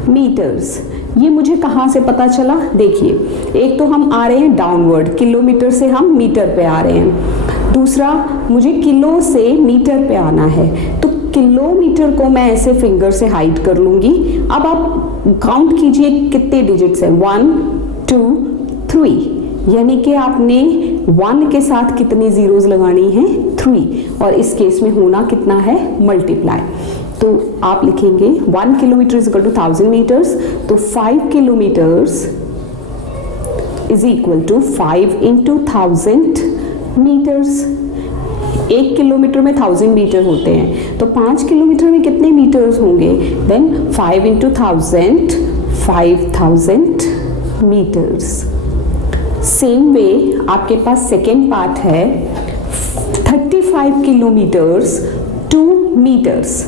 metres. ये मुझे कहाँ से पता चला? देखिए, एक तो हम आ रहे हैं डाउनवर्ड, किलोमीटर से हम मीटर पे आ रहे हैं। दूसरा, मुझे किलो से मीटर पे आना है, तो किलोमीटर को मैं ऐसे फिंगर से हाइड कर लूँगी। अब आप काउंट कीजिए कितने डिजिट्स हैं, 1 2 3, यानी कि आपने 1 के साथ कितनी जीरोस लगानी है, 3, और इस केस में होना कितना है, मल्टीप्लाई। तो आप लिखेंगे 1 kilometre is equal to 1000 metres, तो 5 kilometres is equal to 5 into 1000 metres. 1 kilometre में 1000 मीटर होते हैं, तो 5 किलोमीटर में कितने मीटर्स होंगे? Then 5 into 1000, 5000 metres. Same way आपके पास सेकेंड पार्ट है, 35 किलोमीटर्स टू मीटर्स।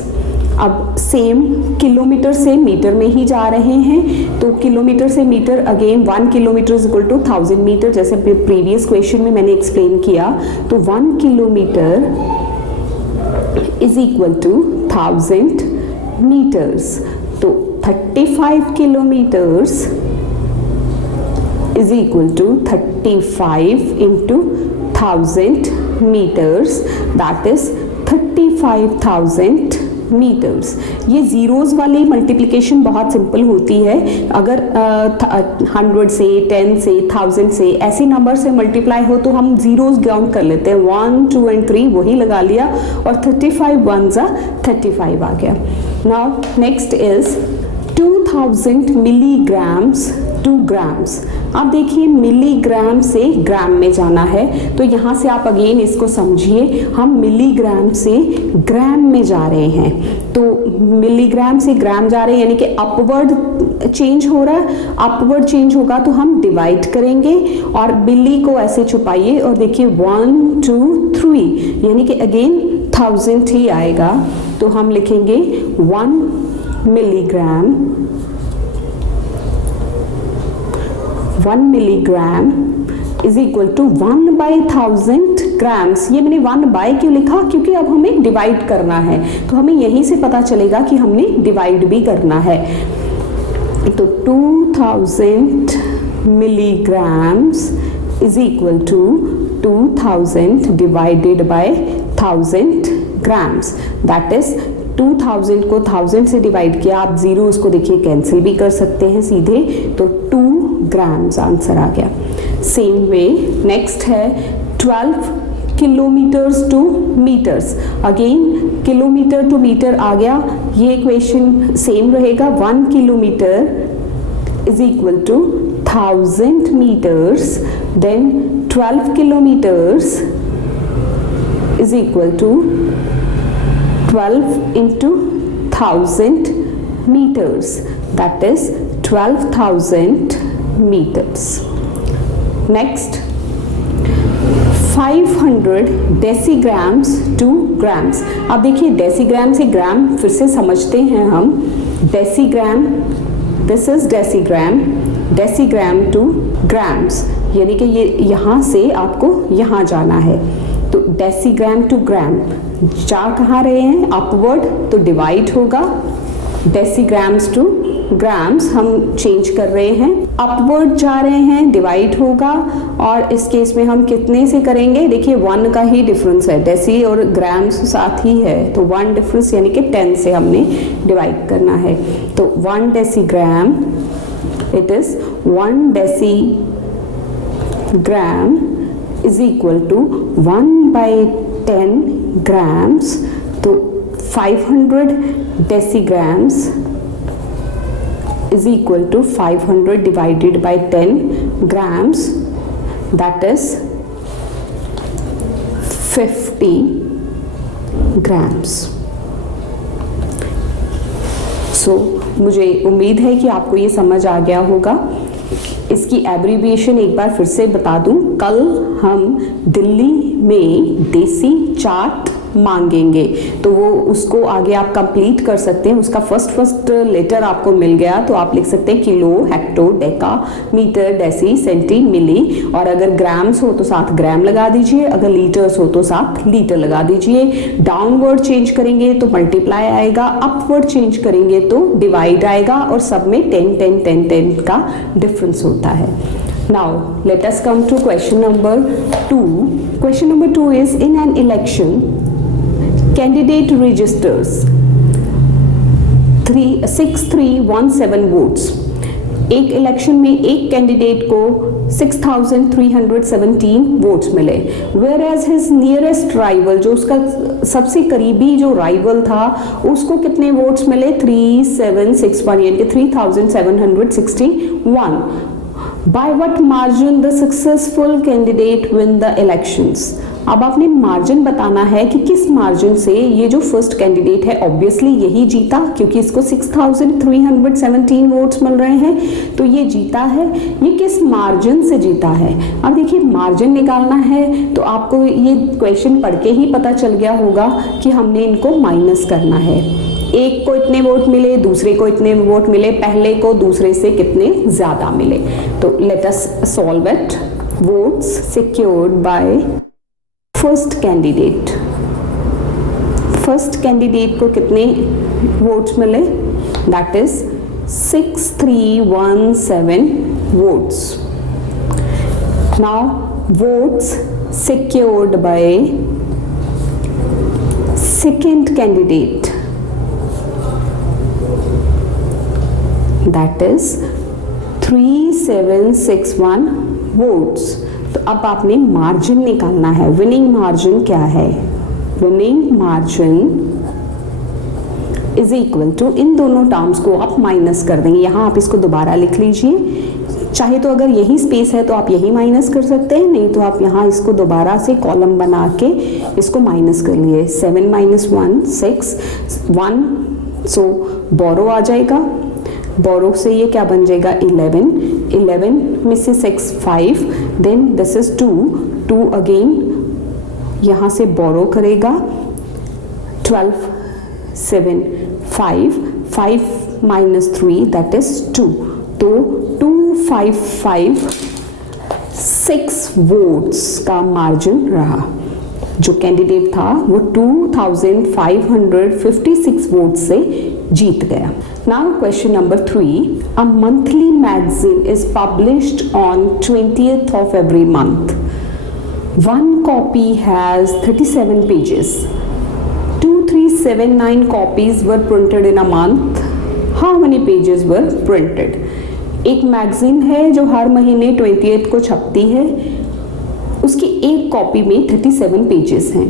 अब सेम किलोमीटर से मीटर में ही जा रहे हैं, तो किलोमीटर से metre, again 1 kilometre is equal to 1000 metre, जैसे प्रीवियस क्वेश्चन में मैंने एक्सप्लेन किया। तो 1 kilometre is equal to 1000 metres. तो 35 kilometres is equal to 35 into 1000 metres, that is 35,000 metres. ये जीरोस वाली मल्टीप्लिकेशन बहुत सिंपल होती है। अगर 100 से, 10 से, 1000 से, ऐसे नंबर से मल्टीप्लाई हो तो हम जीरोस काउंट कर लेते हैं, 1 2 एंड 3 वही लगा लिया, और 35 1 जा 35 आ गया। Now next is 2000 milligrams to grams. अब देखिए, मिलीग्राम से ग्राम में जाना है, तो यहाँ से आप अगेन इसको समझिए, हम मिलीग्राम से ग्राम में जा रहे हैं। तो मिलीग्राम से ग्राम जा रहे हैं, यानी कि अपवर्ड चेंज हो रहा है। अपवर्ड चेंज होगा तो हम डिवाइड करेंगे, और मिली को ऐसे छुपाइए और देखिए 1 2 3, यानी कि अगेन 1000 ही आएगा। तो हम लिखेंगे 1 milligram, 1 milligram is equal to 1/1000 grams. ये मैंने 1 बाय क्यों लिखा? क्योंकि अब हमें डिवाइड करना है, तो हमें यहीं से पता चलेगा कि हमने डिवाइड भी करना है। तो 2000 milligrams is equal to 2000 divided by 1000 grams. That is 2000 को 1000 से डिवाइड किया, आप जीरो उसको देखिए कैंसिल भी कर सकते हैं सीधे, तो 2 ग्राम्स आंसर आ गया। सेम वे नेक्स्ट है 12 kilometres to metres. Again kilometre to metre आ गया, ये इक्वेशन सेम रहेगा। 1 kilometre is equal to 1000 meters, then 12 kilometers is equal to 12 into 1000 meters, that is 12,000 meters. Next, 500 decigrams to grams. अब देखिए डेसीग्राम से ग्राम फिर से समझते हैं हम। Decigram, this is decigram, decigram two grams, यानी कि ये यहाँ से आपको यहाँ जाना है, तो डेसीग्राम टू ग्राम जा कहाँ रहे हैं, अपवर्ड, तो डिवाइड होगा। डेसीग्राम्स टू ग्राम्स हम चेंज कर रहे हैं, अपवर्ड जा रहे हैं, डिवाइड होगा। और इस केस में हम कितने से करेंगे, देखिए 1 का ही डिफरेंस है, डेसी और ग्राम्स साथ ही है, तो 1 डिफरेंस यानी कि 10 से हमने डिवाइड करना है। तो 1 decigram, it is 1 decigram is equal to 1 by 10 grams, तो 500 decigrams is equal to 500 divided by 10 grams, that is 50 grams. So, मुझे उम्मीद है कि आपको ये समझ आ गया होगा। इसकी एब्रीविएशन एक बार फिर से बता दूं, कल हम दिल्ली में देसी चाट मांगेंगे, तो वो उसको आगे आप कंप्लीट कर सकते हैं। उसका फर्स्ट लेटर आपको मिल गया, तो आप लिख सकते हैं kilo, hecto, deca, metre, deci, centi, milli, और अगर ग्राम्स हो तो साथ ग्राम लगा दीजिए, अगर लीटर्स हो तो साथ लीटर लगा दीजिए। डाउनवर्ड चेंज करेंगे तो मल्टीप्लाई आएगा, अपवर्ड चेंज करेंगे तो डिवाइड आएगा, और सब में 10 10 10 10 का डिफरेंस होता है। Now let us come to question number 2. Question number 2 is, in an election candidate registers 6317 votes. एक इलेक्शन में एक कैंडिडेट को 6317 वोट्स मिले, whereas his nearest rival, जो उसका सबसे करीबी जो राइवल था, उसको कितने वोट्स मिले, 3761, यानी कि 3761। By what margin the successful candidate win the elections? अब आपने मार्जिन बताना है कि किस मार्जिन से ये जो फर्स्ट कैंडिडेट है ऑब्वियसली यही जीता, क्योंकि इसको 6317 वोट्स मिल रहे हैं, तो ये जीता है। ये किस मार्जिन से जीता है, अब देखिए मार्जिन निकालना है तो आपको ये क्वेश्चन पढ़ के ही पता चल गया होगा कि हमने इनको माइनस करना है। एक को इतने वोट मिले, दूसरे को इतने वोट मिले, पहले को दूसरे से कितने ज्यादा मिले, तो let us solve it. Votes secured by first candidate, first candidate को कितने वोट्स मिले, that is 6317 votes. Now votes secured by second candidate, that is 3761 votes. तो अब आपने मार्जिन निकालना है, विनिंग मार्जिन क्या है, winning margin is equal to, इन दोनों टर्म्स को आप माइनस कर देंगे। यहाँ आप इसको दोबारा लिख लीजिए, चाहे तो अगर यही स्पेस है तो आप यही माइनस कर सकते हैं, नहीं तो आप यहाँ इसको दोबारा से कॉलम बना के इसको माइनस कर लिए। 7 - 1 6 1, सो बोरो आ जाएगा, बोरो से ये क्या बन जाएगा 11 में से 6 5, देन दिस इज 2 अगेन यहाँ से बोरो करेगा 12 7 5 5 - 3 दैट इज 2, तो 2556 वोट्स का मार्जिन रहा। जो कैंडिडेट था वो 2556 वोट से जीत गया। Now question number 3. A monthly magazine is published on 20th of every month. One copy has 37 pages. 2379 copies were printed in a month. How many pages were printed? एक मैगजीन है जो हर महीने 20th को छपती है, उसकी एक कॉपी में 37 पेजेस हैं।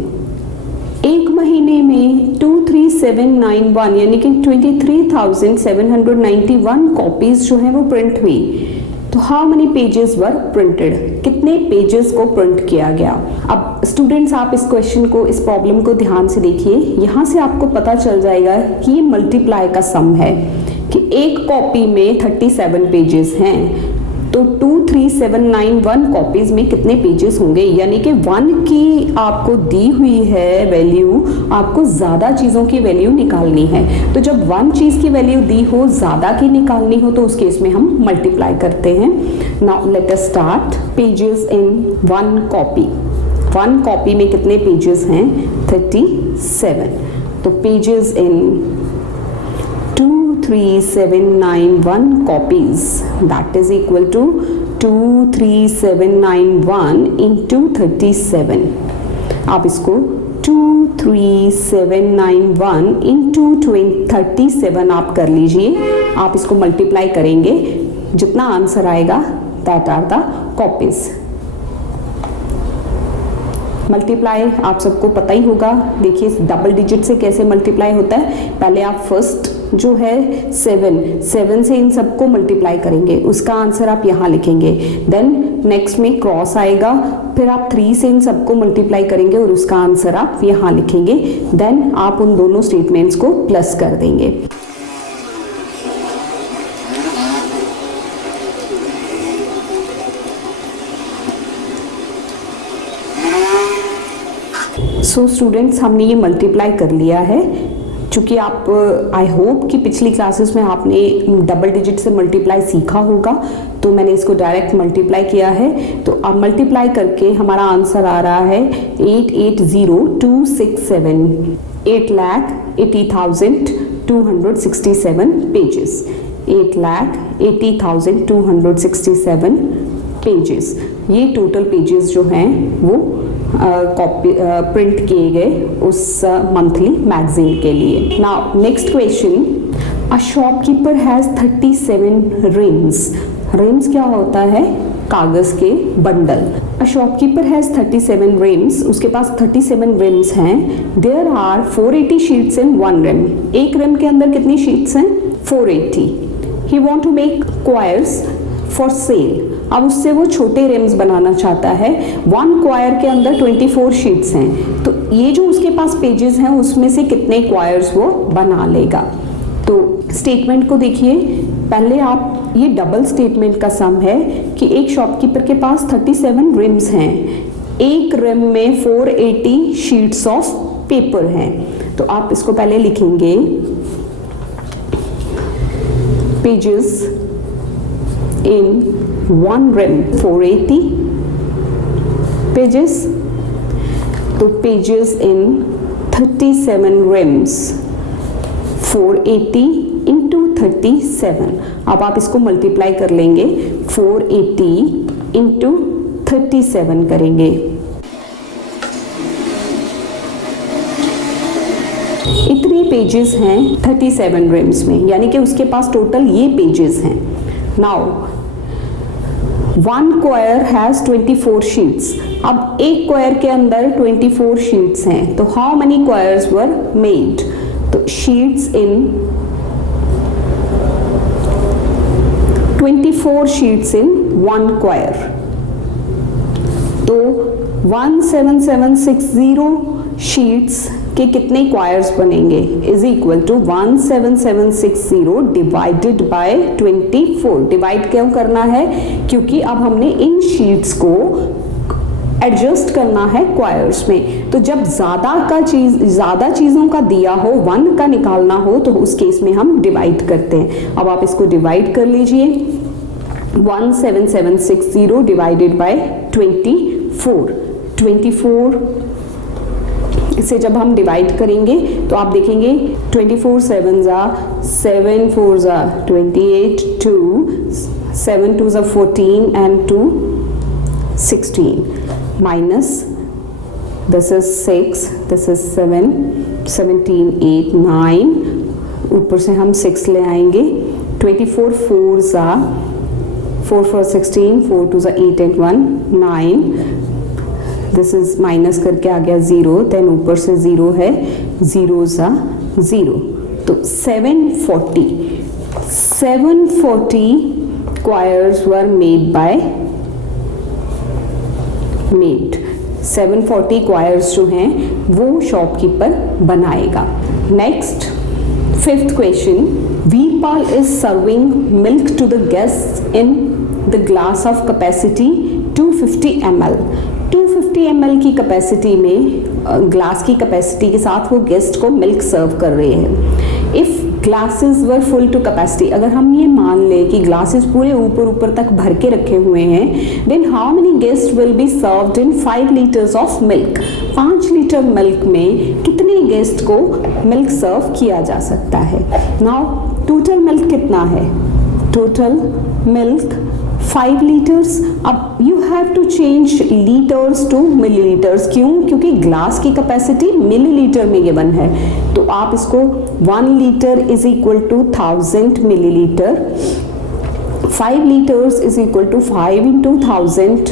एक महीने में 23791 यानी कि 23,791 कॉपीज जो हैं वो प्रिंट हुई। तो how many pages were printed, कितने पेजेस को प्रिंट किया गया। अब स्टूडेंट्स आप इस क्वेश्चन को, इस प्रॉब्लम को ध्यान से देखिए। यहाँ से आपको पता चल जाएगा कि ये मल्टीप्लाई का सम है कि एक कॉपी में 37 पेजेस हैं, तो 23791 कॉपीज में कितने पेजेस होंगे, यानी कि 1 की आपको दी हुई है वैल्यू, आपको ज़्यादा चीज़ों की वैल्यू निकालनी है। तो जब 1 चीज़ की वैल्यू दी हो, ज़्यादा की निकालनी हो, तो उस केस में हम मल्टीप्लाई करते हैं। Now let us start. Pages in 1 copy, 1 copy में कितने पेजेस हैं, 37। तो pages in 23791 copies, that is equal to 23791 into 37। आप इसको 23791 into 37 आप कर लीजिए। आप इसको मल्टीप्लाई करेंगे, जितना आंसर आएगा that are the copies। Multiply आप सबको पता ही होगा। देखिए डबल डिजिट से कैसे मल्टीप्लाई होता है। पहले आप फर्स्ट जो है 7 से इन सबको मल्टीप्लाई करेंगे, उसका आंसर आप यहाँ लिखेंगे। देन नेक्स्ट में क्रॉस आएगा, फिर आप 3 से इन सबको मल्टीप्लाई करेंगे और उसका आंसर आप यहाँ लिखेंगे। देन आप उन दोनों स्टेटमेंट्स को प्लस कर देंगे। सो स्टूडेंट्स, हमने ये मल्टीप्लाई कर लिया है। चूँकि आप आई होप कि पिछली क्लासेस में आपने डबल डिजिट से मल्टीप्लाई सीखा होगा, तो मैंने इसको डायरेक्ट मल्टीप्लाई किया है। तो अब मल्टीप्लाई करके हमारा आंसर आ रहा है 880267, 8,80,267 पेजेस, 8,80,267 पेजेस। ये टोटल पेजेस जो हैं वो कॉपी प्रिंट किए गए उस मंथली मैगजीन के लिए। Now next question, a shopkeeper has 37 reams. Reams क्या होता है, कागज के बंडल। अ शॉपकीपर हैज़ 37 रिम्स, उसके पास 37 रिम्स हैं। There are 480 sheets in 1 ream. एक रिम के अंदर कितनी शीट्स हैं, 480। He want to make quires for sale. अब उससे वो छोटे रिम्स बनाना चाहता है। 1 क्वायर के अंदर 24 शीट्स हैं, तो ये जो उसके पास पेजेस हैं उसमें से कितने क्वायर्स वो बना लेगा। तो स्टेटमेंट को देखिए, पहले आप, ये डबल स्टेटमेंट का सम है कि एक शॉपकीपर के पास 37 रिम्स हैं, एक रिम में 480 शीट्स ऑफ पेपर हैं। तो आप इसको पहले लिखेंगे पेजेस इन 1 rim 480 पेजेस। तो पेजेस इन 37 rims 480 इंटू 37। अब आप इसको मल्टीप्लाई कर लेंगे, 480 इंटू 37 करेंगे। इतने पेजेस हैं 37 rims में, यानी कि उसके पास टोटल ये पेजेस हैं। Now 1 quire has 24 sheets. अब एक क्वायर के अंदर 24 शीट्स हैं, तो how many quires were made. तो sheets in 24 sheets in 1 quire, तो 17760 शीट्स के कितने क्वायर्स बनेंगे, is equal to 17760 divided by 24। Divide क्यों करना है, क्योंकि अब हमने इन शीट्स को एडजस्ट करना है क्वायर्स में। तो जब ज़्यादा चीज़ों का दिया हो, 1 का निकालना हो, तो उस केस में हम डिवाइड करते हैं। अब आप इसको डिवाइड कर लीजिए, 17760 डिवाइडेड बाय 24। 24 इसे जब हम डिवाइड करेंगे तो आप देखेंगे 24 7 7 4 28, 2 7 2 14 and 2 16 minus this is 6, this is 7 17 8 9, ऊपर से हम 6 ले आएंगे 24 4 4 4 16 4 2 8 and 1 9, दिस इज माइनस करके आ गया 0, देन ऊपर से 0 है 0 0, तो 740 quires were made by 740 quires जो हैं वो शॉपकीपर बनाएगा। Next 5th question, Veerpal is serving milk to the guest in the glass of capacity 250 ml। 250 ml की कैपेसिटी में ग्लास की कैपेसिटी के साथ वो गेस्ट को मिल्क सर्व कर रहे हैं। If glasses were full to capacity, अगर हम ये मान लें कि ग्लासेस पूरे ऊपर तक भर के रखे हुए हैं, then how many guest will be served in 5 litres of milk. 5 litre milk में कितने गेस्ट को मिल्क सर्व किया जा सकता है। नाउ टोटल मिल्क कितना है, टोटल मिल्क 5 लीटर्स। अब you have to change litres to millilitres, क्यों? क्योंकि ग्लास की कैपेसिटी मिलीलीटर में गिवन है, तो आप इसको 1 litre is equal to 1000 millilitre, 5 litres is equal to 5 into 1000,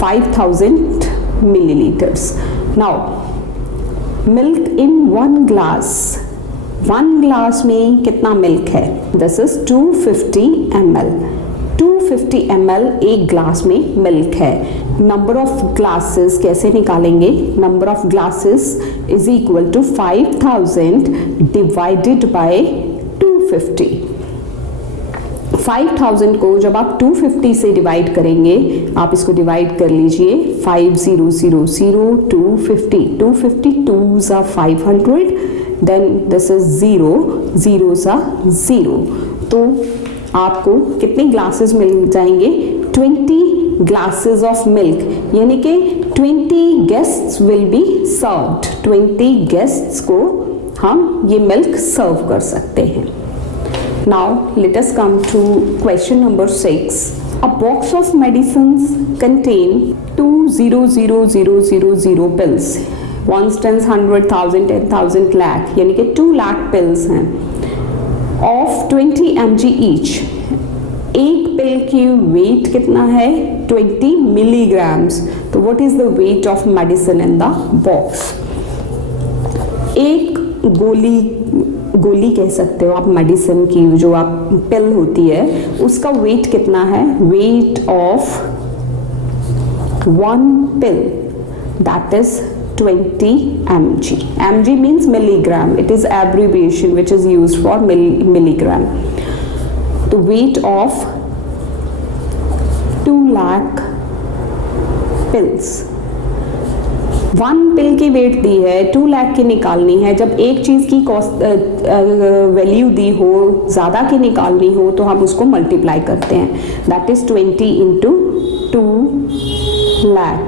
5000 milliliters. Now milk in 1 glass, 1 glass में कितना मिल्क है, दिस इज 250 ml। 250 ml एक ग्लास में मिल्क है। नंबर ऑफ ग्लासेस कैसे निकालेंगे, number of glasses is equal to 5000 divided by 250। 5000 को जब आप 250 से डिवाइड करेंगे, आप इसको डिवाइड कर लीजिए 5000 250, 250 2s are 500, then this is 0 0s are 0, तो आपको कितने ग्लासेस मिल जाएंगे, 20 ग्लासेस ऑफ मिल्क, यानी कि 20 guests will be served, 20 guests को हम ये मिल्क सर्व कर सकते हैं। Now let us come to question number 6। A box of medicines contain 200,000 pills, 1 10 100 1000 10,000 lakh, यानी कि 2 लाख पिल्स हैं, ऑफ 20 mg ईच। एक पिल की वेट कितना है, 20 मिलीग्राम्स। तो what is the weight of medicine in the box. एक गोली कह सकते हो आप, मेडिसिन की जो आप पिल होती है उसका वेट कितना है, weight of 1 pill that is 20 mg. mg means milligram. It is abbreviation which is used for milligram. The weight of 2 lakh pills. 1 पिल की वेट दी है, 2 लाख की निकालनी है। जब एक चीज़ की कॉस्ट वैल्यू दी हो, ज़्यादा की निकालनी हो, तो हम उसको मल्टीप्लाई करते हैं, that is 20 into 2 lakh.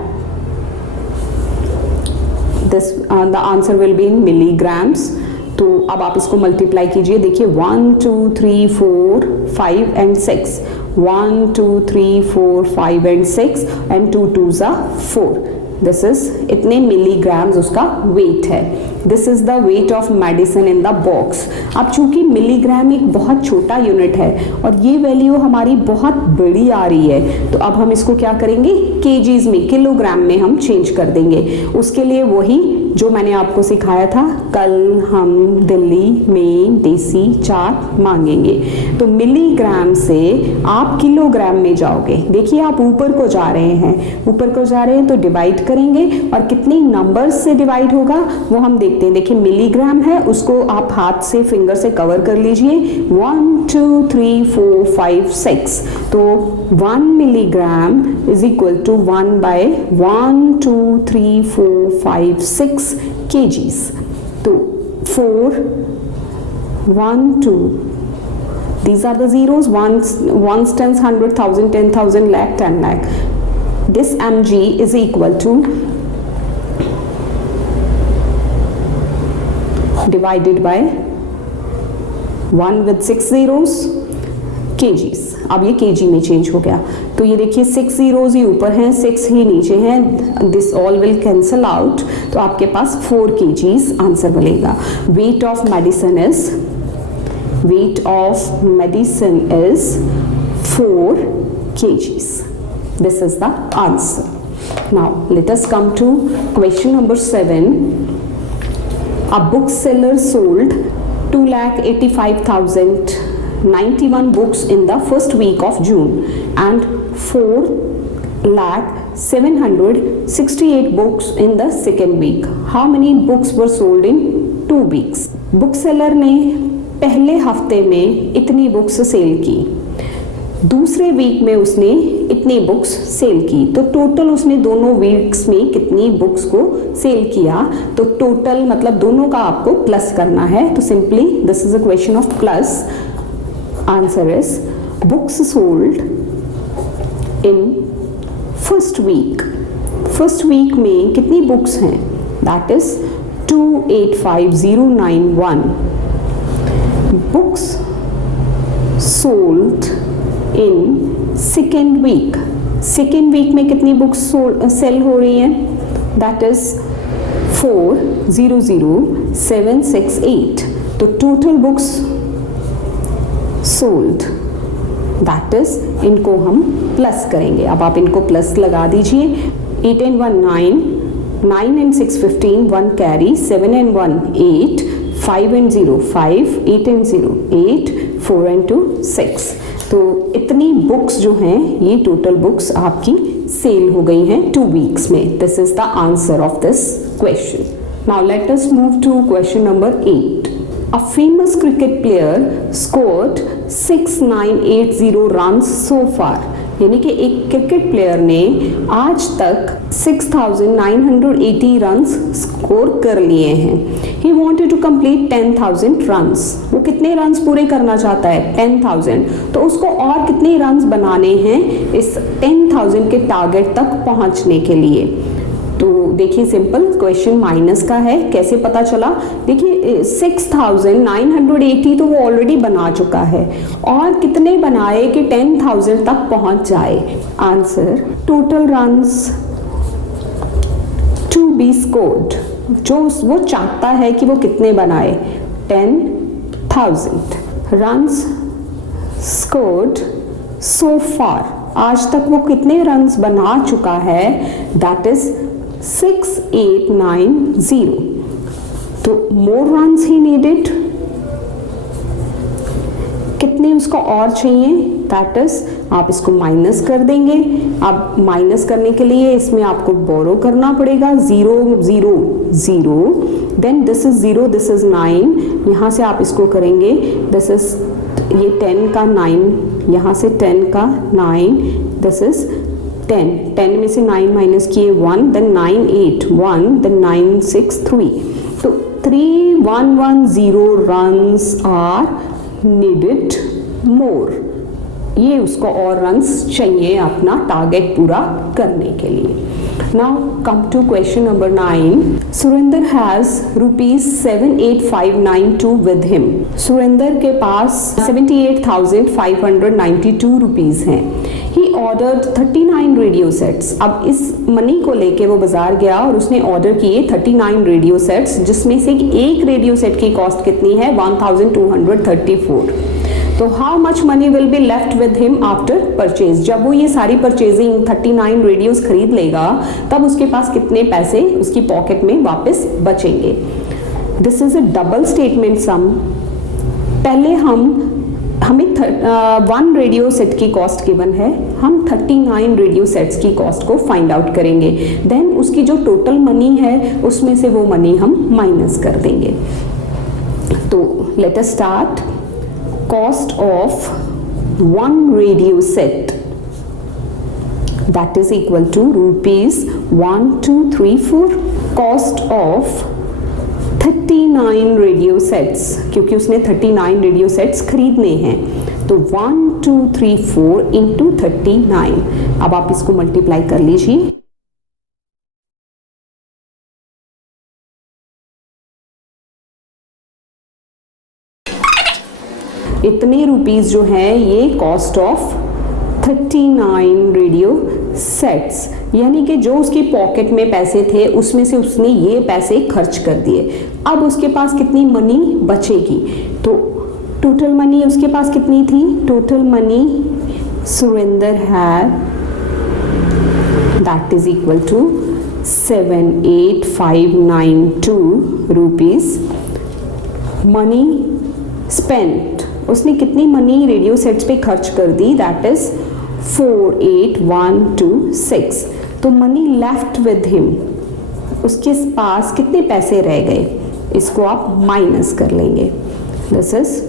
This the answer will be in milligrams. तो अब आप इसको मल्टीप्लाई कीजिए, देखिए 1 2 3 4 5 and 6, 1 2 3 4 5 and 6 and 2 2s are 4, this is इतने मिलीग्राम्स उसका वेट है। This is the weight of medicine in the box. अब चूंकि मिलीग्राम एक बहुत छोटा यूनिट है और ये वैल्यू हमारी बहुत बड़ी आ रही है, तो अब हम इसको क्या करेंगे, केजीज में, किलोग्राम में हम चेंज कर देंगे। उसके लिए वही जो मैंने आपको सिखाया था, कल हम दिल्ली में देसी चाट मांगेंगे, तो मिलीग्राम से आप किलोग्राम में जाओगे। देखिए आप ऊपर को जा रहे हैं, ऊपर को जा रहे हैं तो डिवाइड करेंगे, और कितने नंबर्स से डिवाइड होगा वो हम देखते हैं। देखिए मिलीग्राम है, उसको आप हाथ से, फिंगर से कवर कर लीजिए, 1 2 3 4 5 6, तो 1 milligram is equal to 1 by 1 2 3 4 5 6 kgs. तो 4 1 2, these are the zeros, ones, tens, 100, 1000, 10,000, lakh, 10 lakh. This mg is equal to divided by 1 with 6 zeros kgs। अब ये kg में चेंज हो गया, तो ये देखिए 6 zeros ही ऊपर हैं, 6 ही नीचे हैं, this all will cancel out, तो आपके पास 4 kgs आंसर मिलेगा। Weight of medicine is 4 kgs। This is the answer. Now let us come to question number 7। A book seller sold 2,85,091 books in the first week of June and 4,07,68 books in the second week. How many books were sold in 2 weeks? Book seller ने पहले हफ्ते में इतनी बुक्स सेल की, दूसरे वीक में उसने इतनी बुक्स सेल की, तो टोटल उसने दोनों वीक्स में कितनी बुक्स को सेल किया। तो टोटल मतलब दोनों का आपको प्लस करना है, तो simply this is a question of plus. Answer is books sold in first week. First week में कितनी बुक्स हैं? That is 285,091 books sold in second week. Second week में कितनी बुक्स सेल हो रही हैं? That is 4,00768। तो total books sold, that is, इनको हम प्लस करेंगे। अब आप इनको प्लस लगा दीजिए। 8 and 1 9, 9 and 6 15, 1 carry, 7 and 1 8, 5 and 0 5, 8 and 0 8, 4 and 2 6। तो इतनी बुक्स जो हैं, ये टोटल बुक्स आपकी सेल हो गई हैं 2 वीक्स में। This is the answer of this question. Now let us move to question number 8। A famous cricket player scored 6,980 runs so far. यानी कि एक क्रिकेट प्लेयर ने आज तक 6,980 रन्स स्कोर कर लिए हैं। He wanted to complete 10,000 runs. वो कितने रन्स पूरे करना चाहता है? 10,000। तो उसको और कितने रन्स बनाने हैं इस 10,000 के टारगेट तक पहुंचने के लिए? तो देखिए सिंपल क्वेश्चन माइनस का है। कैसे पता चला? देखिए 6,980 तो वो ऑलरेडी बना चुका है, और कितने बनाए कि 10,000 तक पहुंच जाए? Answer total runs to be scored, जो वो चाहता है कि वो कितने बनाए? 10,000 रन्स स्कोर्ड सो फार। आज तक वो कितने रन्स बना चुका है? That is 6,890। तो मोर रन्स ही नीडेड, कितने उसको और चाहिए? दैट इज, आप इसको माइनस कर देंगे। अब माइनस करने के लिए इसमें आपको बोरो करना पड़ेगा। 0 0 0, then this is 0, this is 9, यहाँ से आप इसको करेंगे, दिस इज ये 10 का 9, यहाँ से 10 का 9, दिस इज 10 में से 9 माइनस किए 1, देन 9 8 1, देन 9 6 3। तो 3,110 रन्स आर नीडेड मोर। ये उसको और रन्स चाहिए अपना टारगेट पूरा करने के लिए। Now come to question number 9। Surendra has ₹78,592 with him. Surendra के पास 78,592 रुपीज हैं। He ordered 39 radio sets. अब इस मनी को लेके वो बाजार गया और उसने ऑर्डर किए 39 रेडियो सेट्स, जिसमें से एक रेडियो सेट की कॉस्ट कितनी है? 1,234। तो how much money will be left with him after purchase? जब वो ये सारी परचेजिंग 39 रेडियोस खरीद लेगा, तब उसके पास कितने पैसे उसकी पॉकेट में वापस बचेंगे? This is a double statement sum. पहले हमें 1 रेडियो सेट की कॉस्ट गिवन है, हम 39 रेडियो सेट्स की कॉस्ट को फाइंड आउट करेंगे। देन उसकी जो टोटल मनी है उसमें से वो मनी हम माइनस कर देंगे। तो late us start. Cost of 1 radio set, that is equal to ₹1,234. Cost of 39 radio sets, क्योंकि उसने 39 रेडियो सेट्स खरीदने हैं, तो 1,234 इंटू 39। अब आप इसको मल्टीप्लाई कर लीजिए। इतने रुपीस जो हैं ये कॉस्ट ऑफ 39 रेडियो सेट्स, यानी कि जो उसकी पॉकेट में पैसे थे उसमें से उसने ये पैसे खर्च कर दिए। अब उसके पास कितनी मनी बचेगी, तो टोटल मनी उसके पास कितनी थी, total money Surender had that is equal to 78592 rupees. Money spent, उसने कितनी मनी रेडियो सेट्स पे खर्च कर दी, दैट इज 48126। तो मनी लेफ्ट विद हिम, उसके पास कितने पैसे रह गए, इसको आप माइनस कर लेंगे। This is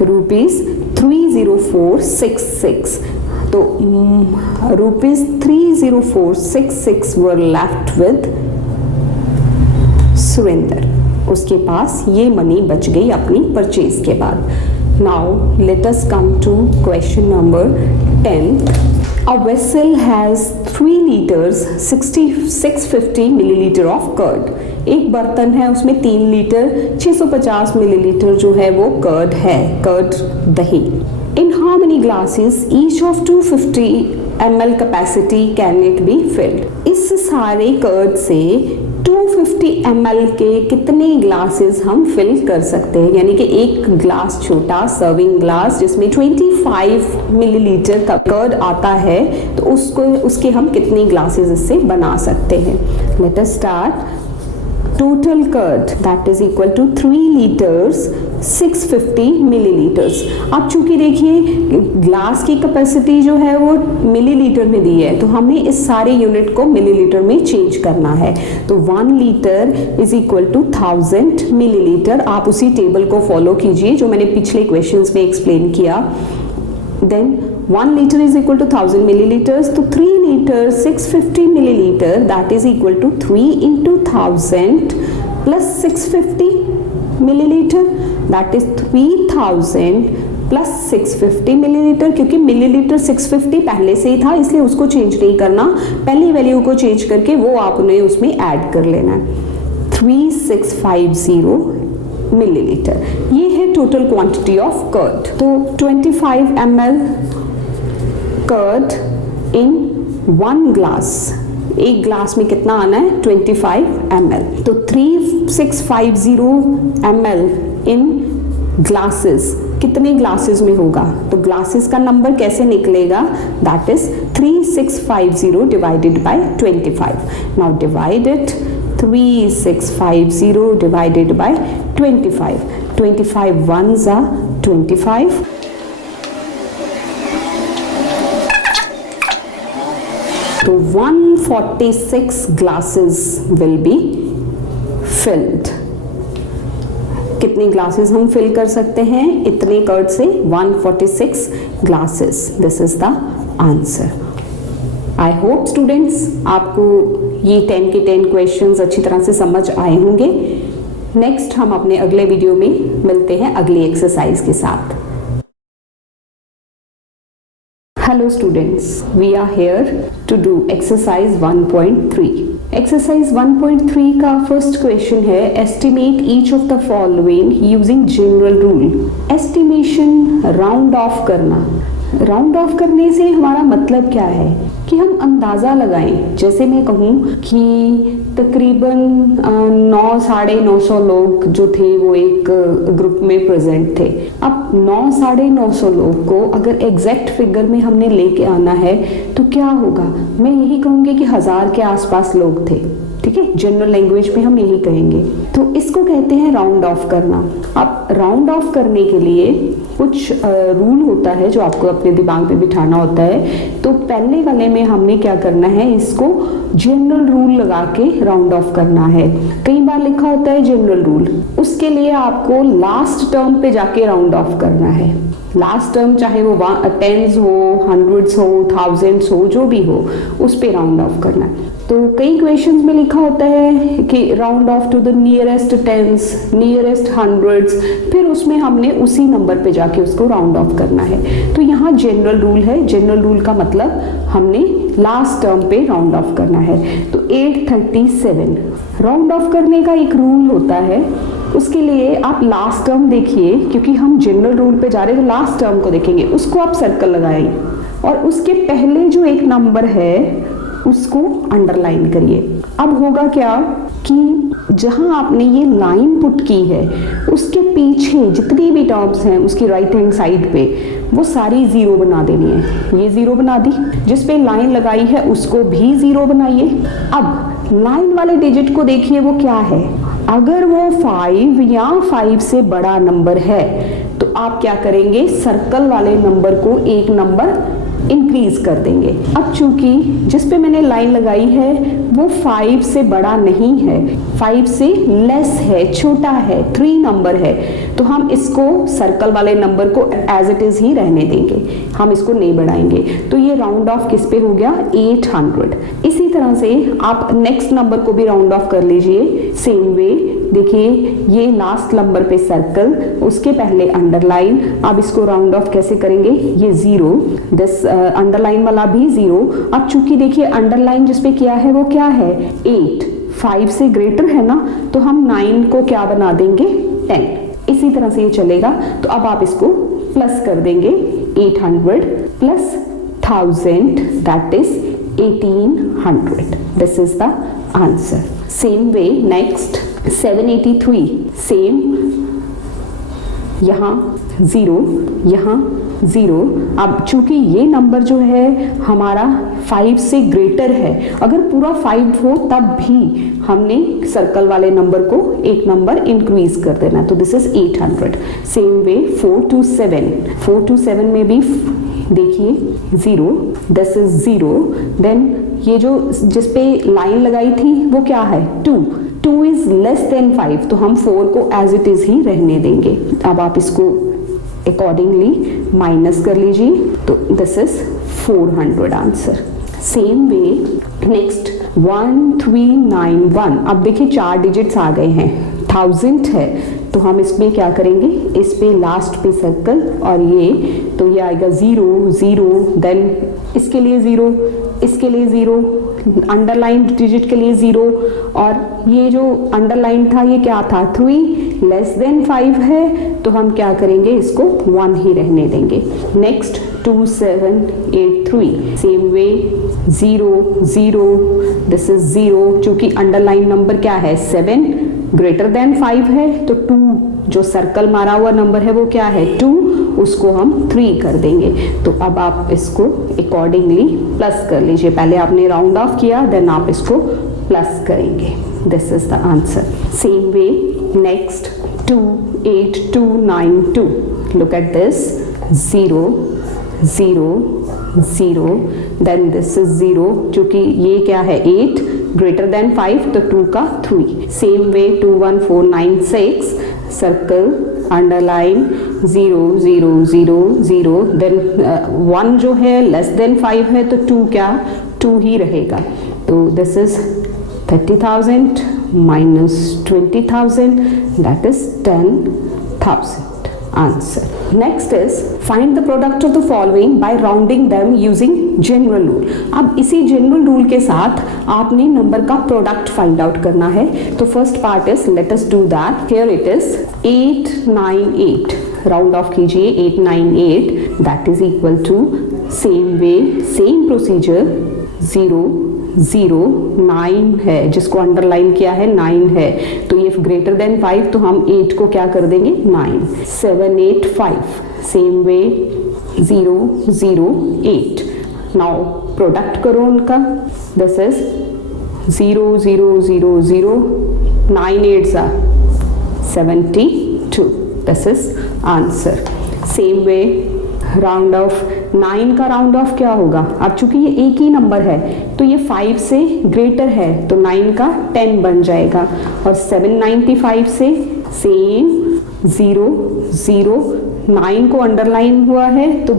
₹30466। तो ₹30466 वर लेफ्ट विद सुरेंदर, उसके पास ये मनी बच गई अपनी परचेज के बाद। Now let us come to question number 10। A vessel has 3 liters 650 milliliter of curd। एक bर्तन है उसमें 3 लीटर 650 मिलीलीटर जो है वो कर्ड है, कर्ड दही। In how many glasses each of 250 ml capacity can it be filled? इस सारे कर्ड से 250 ml के कितने ग्लासेस हम फिल कर सकते हैं, यानी कि एक ग्लास छोटा सर्विंग ग्लास जिसमें 25 मिलीलीटर का कर्ड आता है, तो उसके हम कितने ग्लासेस इससे बना सकते हैं। Let us start. Total curd that is equal to 3 litres 650 millilitres. अब चूंकि देखिए ग्लास की कैपेसिटी जो है वो मिलीलीटर में दी है, तो हमें इस सारे यूनिट को मिलीलीटर में चेंज करना है। तो 1 litre is equal to 1000 millilitre. आप उसी टेबल को फॉलो कीजिए जो मैंने पिछले क्वेश्चंस में एक्सप्लेन किया। Then 1 liter is equal to 1000 milliliters, तो 3 liter 650 milliliter that is equal to 3 into 1000 plus 650 milliliter that is 3000 plus 650 milliliter। क्योंकि मिलीलीटर 650 पहले से ही था इसलिए उसको चेंज नहीं करना, पहली वैल्यू को चेंज करके वो आपने उसमें ऐड कर लेना है। 3650 मिलीलीटर, ये है टोटल क्वांटिटी ऑफ कर्ड। तो 25 ml कर्ड इन 1 ग्लास, एक ग्लास में कितना आना है 25 ml। तो 3650 ml इन ग्लासेस, कितने ग्लासेस में होगा, तो ग्लासेस का नंबर कैसे निकलेगा, that is 3650 divided by 25। Now divide it, 3650 divided by 25, 25 ones are 25, तो 146 glasses will be filled। कितने ग्लासेस हम फिल कर सकते हैं इतने कर्ड से, 146 glasses. This is the answer. I hope students आपको ये 10 के 10 क्वेश्चंस अच्छी तरह से समझ आए होंगे। नेक्स्ट हम अपने अगले वीडियो में मिलते हैं अगली एक्सरसाइज के साथ। Hello students, we are here to do exercise 1.3। Exercise 1.3 का फर्स्ट क्वेश्चन है, estimate each of the following using general rule. Estimation round off करना। राउंड ऑफ करने से हमारा मतलब क्या है कि हम अंदाज़ा लगाएं। जैसे मैं कहूँ कि तकरीबन 900-950 लोग जो थे वो एक ग्रुप में प्रेजेंट थे। अब 900-950 लोग को अगर एग्जैक्ट फिगर में हमने लेके आना है तो क्या होगा, मैं यही कहूँगी कि 1000 के आसपास लोग थे। ठीक है, जनरल लैंग्वेज में हम यही कहेंगे। तो इसको कहते हैं राउंड ऑफ करना। अब राउंड ऑफ करने के लिए कुछ रूल होता है जो आपको अपने दिमाग में बिठाना होता है। तो पहले वाले में हमने क्या करना है, इसको जनरल रूल लगा के राउंड ऑफ करना है। कई बार लिखा होता है जनरल रूल, उसके लिए आपको लास्ट टर्म पे जाके राउंड ऑफ करना है। लास्ट टर्म चाहे वो 10s हो, 100s हो, 1000s हो, जो भी हो, उस पे राउंड ऑफ करना है। तो कई क्वेश्चंस में लिखा होता है कि round off to the nearest 10s, nearest 100s, फिर उसमें हमने उसी नंबर पे जाके उसको राउंड ऑफ करना है। तो यहाँ जनरल रूल है। जनरल रूल का मतलब हमने लास्ट टर्म पे राउंड ऑफ करना है। तो 837 राउंड ऑफ करने का एक रूल होता है उसके लिए आप लास्ट टर्म देखिए, क्योंकि हम जनरल रूल पे जा रहे हैं तो लास्ट टर्म को देखेंगे, उसको आप सर्कल लगाइए और उसके पहले जो एक नंबर है उसको अंडरलाइन करिए। अब होगा क्या कि जहां आपने ये लाइन पुट की है उसके पीछे जितनी भी टर्म्स हैं उसकी राइट हैंड साइड पे वो सारी जीरो बना देनी है। ये जीरो बना दी, जिस पे लाइन लगाई है उसको भी जीरो बनाइए। अब लाइन वाले डिजिट को देखिए वो क्या है, अगर वो 5 या 5 से बड़ा नंबर है तो आप क्या करेंगे, सर्कल वाले नंबर को एक नंबर इंक्रीज कर देंगे। अब चूंकि जिस पे मैंने लाइन लगाई है वो 5 से बड़ा नहीं है, 5 से लेस है, छोटा है, 3 नंबर है, तो हम इसको सर्कल वाले नंबर को एज इट इज ही रहने देंगे, हम इसको नहीं बढ़ाएंगे। तो ये राउंड ऑफ किस पे हो गया, 800। इसी तरह से आप नेक्स्ट नंबर को भी राउंड ऑफ कर लीजिए सेम वे। देखिए ये लास्ट नंबर पे सर्कल, उसके पहले अंडरलाइन। अब इसको राउंड ऑफ कैसे करेंगे, ये 0, दिस अंडरलाइन वाला भी 0। अब चूंकि देखिए अंडरलाइन जिस पे किया है वो क्या है, 8, 5 से ग्रेटर है ना, तो हम 9 को क्या बना देंगे, 10। इसी तरह से ये चलेगा। तो अब आप इसको प्लस कर देंगे, 800 plus 1000 that is 1800। This is the answer. Same way next 783, same, यहाँ 0, यहाँ 0। अब चूंकि ये नंबर जो है हमारा 5 से ग्रेटर है, अगर पूरा 5 हो तब भी हमने सर्कल वाले नंबर को एक नंबर इंक्रीज कर देना, तो this is 800। Same way 4 to 7, 4 to 7 में भी देखिए 0, दिस इज 0। देन ये जो जिस पे लाइन लगाई थी वो क्या है, 2 इज लेस देन 5, तो हम 4 को एज इट इज ही रहने देंगे। अब आप इसको अकॉर्डिंगली माइनस कर लीजिए, तो this is 400 answer. Same way next 1391। अब देखिए 4 डिजिट्स आ गए हैं, 1000 है, तो हम इसमें क्या करेंगे, इस पे लास्ट पे सर्कल और ये, तो ये आएगा 0 0, देन इसके लिए 0, इसके लिए 0, अंडरलाइन डिजिट के लिए 0, और ये जो अंडरलाइन था ये क्या था, 3, लेस देन 5 है, तो हम क्या करेंगे, इसको 1 ही रहने देंगे। Next 2783, same way 0 0, this is 0, चूंकि अंडरलाइन नंबर क्या है, 7, ग्रेटर देन 5 है, तो 2 जो सर्कल मारा हुआ नंबर है वो क्या है, 2, उसको हम 3 कर देंगे। तो अब आप इसको अकॉर्डिंगली प्लस कर लीजिए, पहले आपने राउंड ऑफ किया, देन आप इसको प्लस करेंगे। This is the answer. Same way next 28292, look at this, 0 0 0, then this is 0, चूंकि ये क्या है 8, ग्रेटर देन 5, तो 2 का 3। Same way 21496, circle underline 0 0 0 0, then 1 जो है लेस देन 5 है, तो 2 क्या, 2 ही रहेगा। तो this is 30,000 minus 20,000, that is 10,000 answer. Next is find the product of the following by rounding them using general rule. अब इसी general rule के साथ आपने नंबर का प्रोडक्ट फाइंड आउट करना है। तो first part is, let us do that. Here it is 898, round off कीजिए 898, that is equal to, same way same procedure, 0 0 9 है, जिसको अंडरलाइन किया है 9 है, तो ये ग्रेटर देन 5, तो हम 8 को क्या कर देंगे, 9। 785, सेम वे 0 0 8। नाउ प्रोडक्ट करो उनका, this is 0 0 0 0, 9 8s are 72, this is answer. Same way round of 9 का राउंड ऑफ क्या होगा, अब चूंकि ये एक ही नंबर है तो ये 5 से ग्रेटर है, तो 9 का 10 बन जाएगा, और 795 से सेम 0 0, 9 को अंडरलाइन हुआ है तो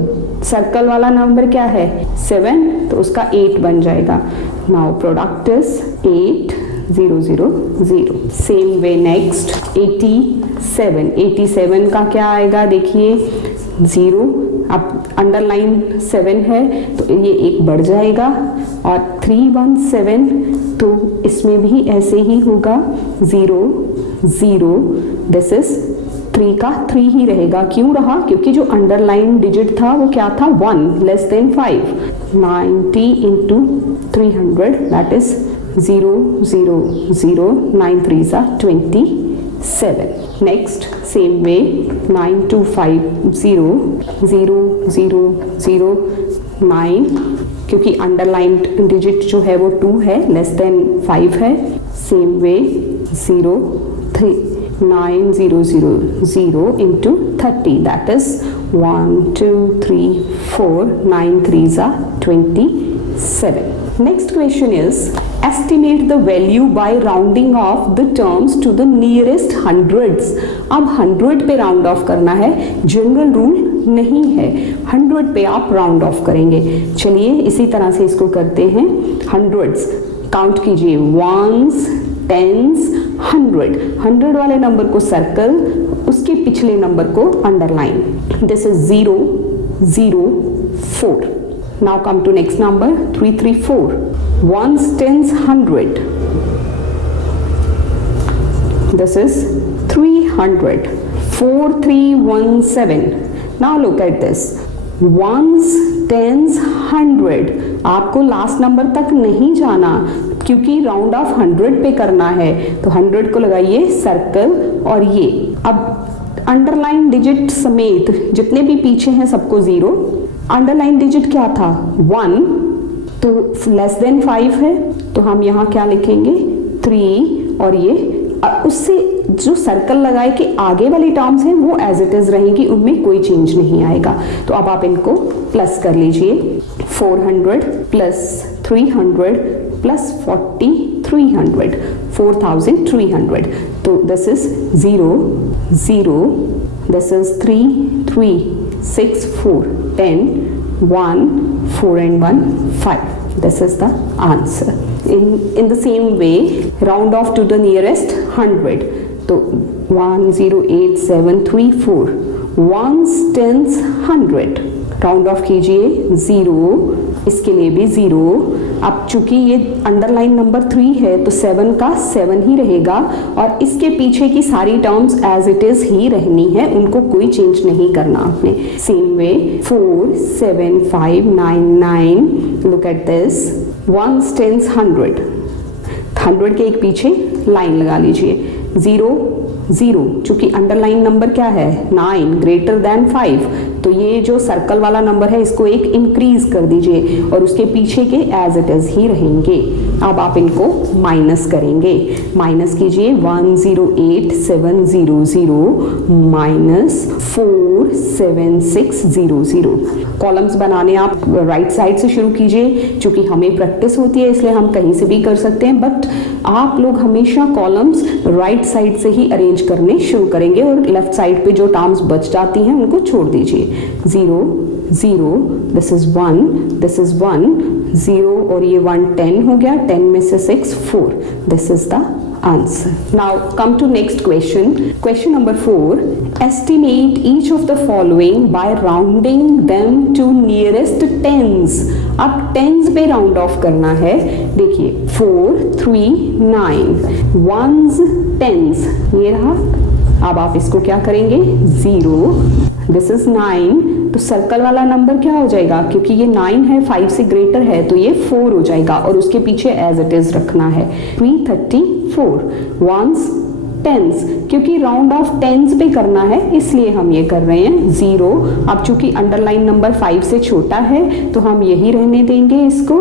सर्कल वाला नंबर क्या है 7, तो उसका 8 बन जाएगा। Now product is 8 0 0 0। Same way next 87, 87 का क्या आएगा, देखिए 0, अब अंडरलाइन 7 है तो ये एक बढ़ जाएगा, और 317, तो इसमें भी ऐसे ही होगा 0 0, दिस इज 3 का 3 ही रहेगा। क्यों रहा? क्योंकि जो अंडरलाइन डिजिट था वो क्या था? 1 less than 5। 90 into 300 that is 0 0 0, 9 3s are 27. Next same way 9250 0 0 0 9, क्योंकि अंडरलाइंड डिजिट जो है वो 2 है, लेस देन 5 है। Same way 0 3 9 0 0 0 into 30 that is 1 2 3 4, 9 3s are 27. Next question is estimate the value by rounding off the terms to the nearest hundreds. अब 100 पे राउंड ऑफ करना है, जनरल रूल नहीं है, 100 पे आप राउंड ऑफ करेंगे। चलिए इसी तरह से इसको करते हैं। हंड्रेड्स काउंट कीजिए, वंस, टेंस, 100 वाले नंबर को सर्कल, उसके पिछले नंबर को underline. This is 0 0 4। Now come to next number 334। Ones, tens, 100. This is 300. 4317. Now look at this. Ones, tens, 100. आपको लास्ट नंबर तक नहीं जाना क्योंकि राउंड ऑफ 100 पे करना है, तो 100 को लगाइए सर्कल और ये। अब अंडरलाइन डिजिट समेत जितने भी पीछे हैं सबको 0। अंडरलाइन डिजिट क्या था? 1, तो लेस देन 5 है, तो हम यहाँ क्या लिखेंगे? 3, और ये उससे जो सर्कल लगाए के आगे वाली टर्म्स हैं वो एज इट इज रहेंगी, उनमें कोई चेंज नहीं आएगा। तो अब आप इनको प्लस कर लीजिए। 400 प्लस 300 प्लस 4300, 4300। तो this is 0 0, this is 3 3 6 4 10 1 4 and 1 5. This is the answer. In the same way, round off to the nearest 100. तो 108,734. Ones, tens, 100. राउंड ऑफ कीजिए 0, इसके लिए भी 0। अब चूंकि ये अंडरलाइन नंबर 3 है तो 7 का 7 ही रहेगा और इसके पीछे की सारी टर्म्स एज इट इज ही रहनी है, उनको कोई चेंज नहीं करना आपने। Same way 47599। Look at this, ones, tens, 100 के एक पीछे लाइन लगा लीजिए। 0 0, चूंकि अंडरलाइन नंबर क्या है? 9 ग्रेटर देन 5, तो ये जो सर्कल वाला नंबर है इसको एक इंक्रीज कर दीजिए और उसके पीछे के एज इट इज ही रहेंगे। अब आप इनको माइनस करेंगे। माइनस कीजिए 108,700 माइनस 47600। कॉलम्स बनाने आप राइट साइड से शुरू कीजिए। चूंकि हमें प्रैक्टिस होती है इसलिए हम कहीं से भी कर सकते हैं, बट आप लोग हमेशा कॉलम्स राइट साइड से ही अरेंज करने शुरू करेंगे और लेफ्ट साइड पे जो टर्म्स बच जाती हैं उनको छोड़ दीजिए। 0 0, दिस इज 1, दिस इज 1 0 और ये 1 10 हो गया, 10 में से 6 4। This is the answer. Now come to next question. Question number 4. Estimate each of the following by rounding them to nearest tens. अब tens पे राउंड ऑफ करना है। देखिए 4 3 9, ones, tens, ये रहा। अब आप इसको क्या करेंगे? 0, दिस इज 9, तो सर्कल वाला नंबर क्या हो जाएगा? क्योंकि ये 9 है, 5 से ग्रेटर है, तो ये 4 हो जाएगा और उसके पीछे एज इट इज रखना है। 334, वंस, टेंस, क्योंकि राउंड ऑफ टेंस पे करना है इसलिए हम ये कर रहे हैं। 0, अब चूंकि अंडरलाइन नंबर 5 से छोटा है तो हम यही रहने देंगे इसको।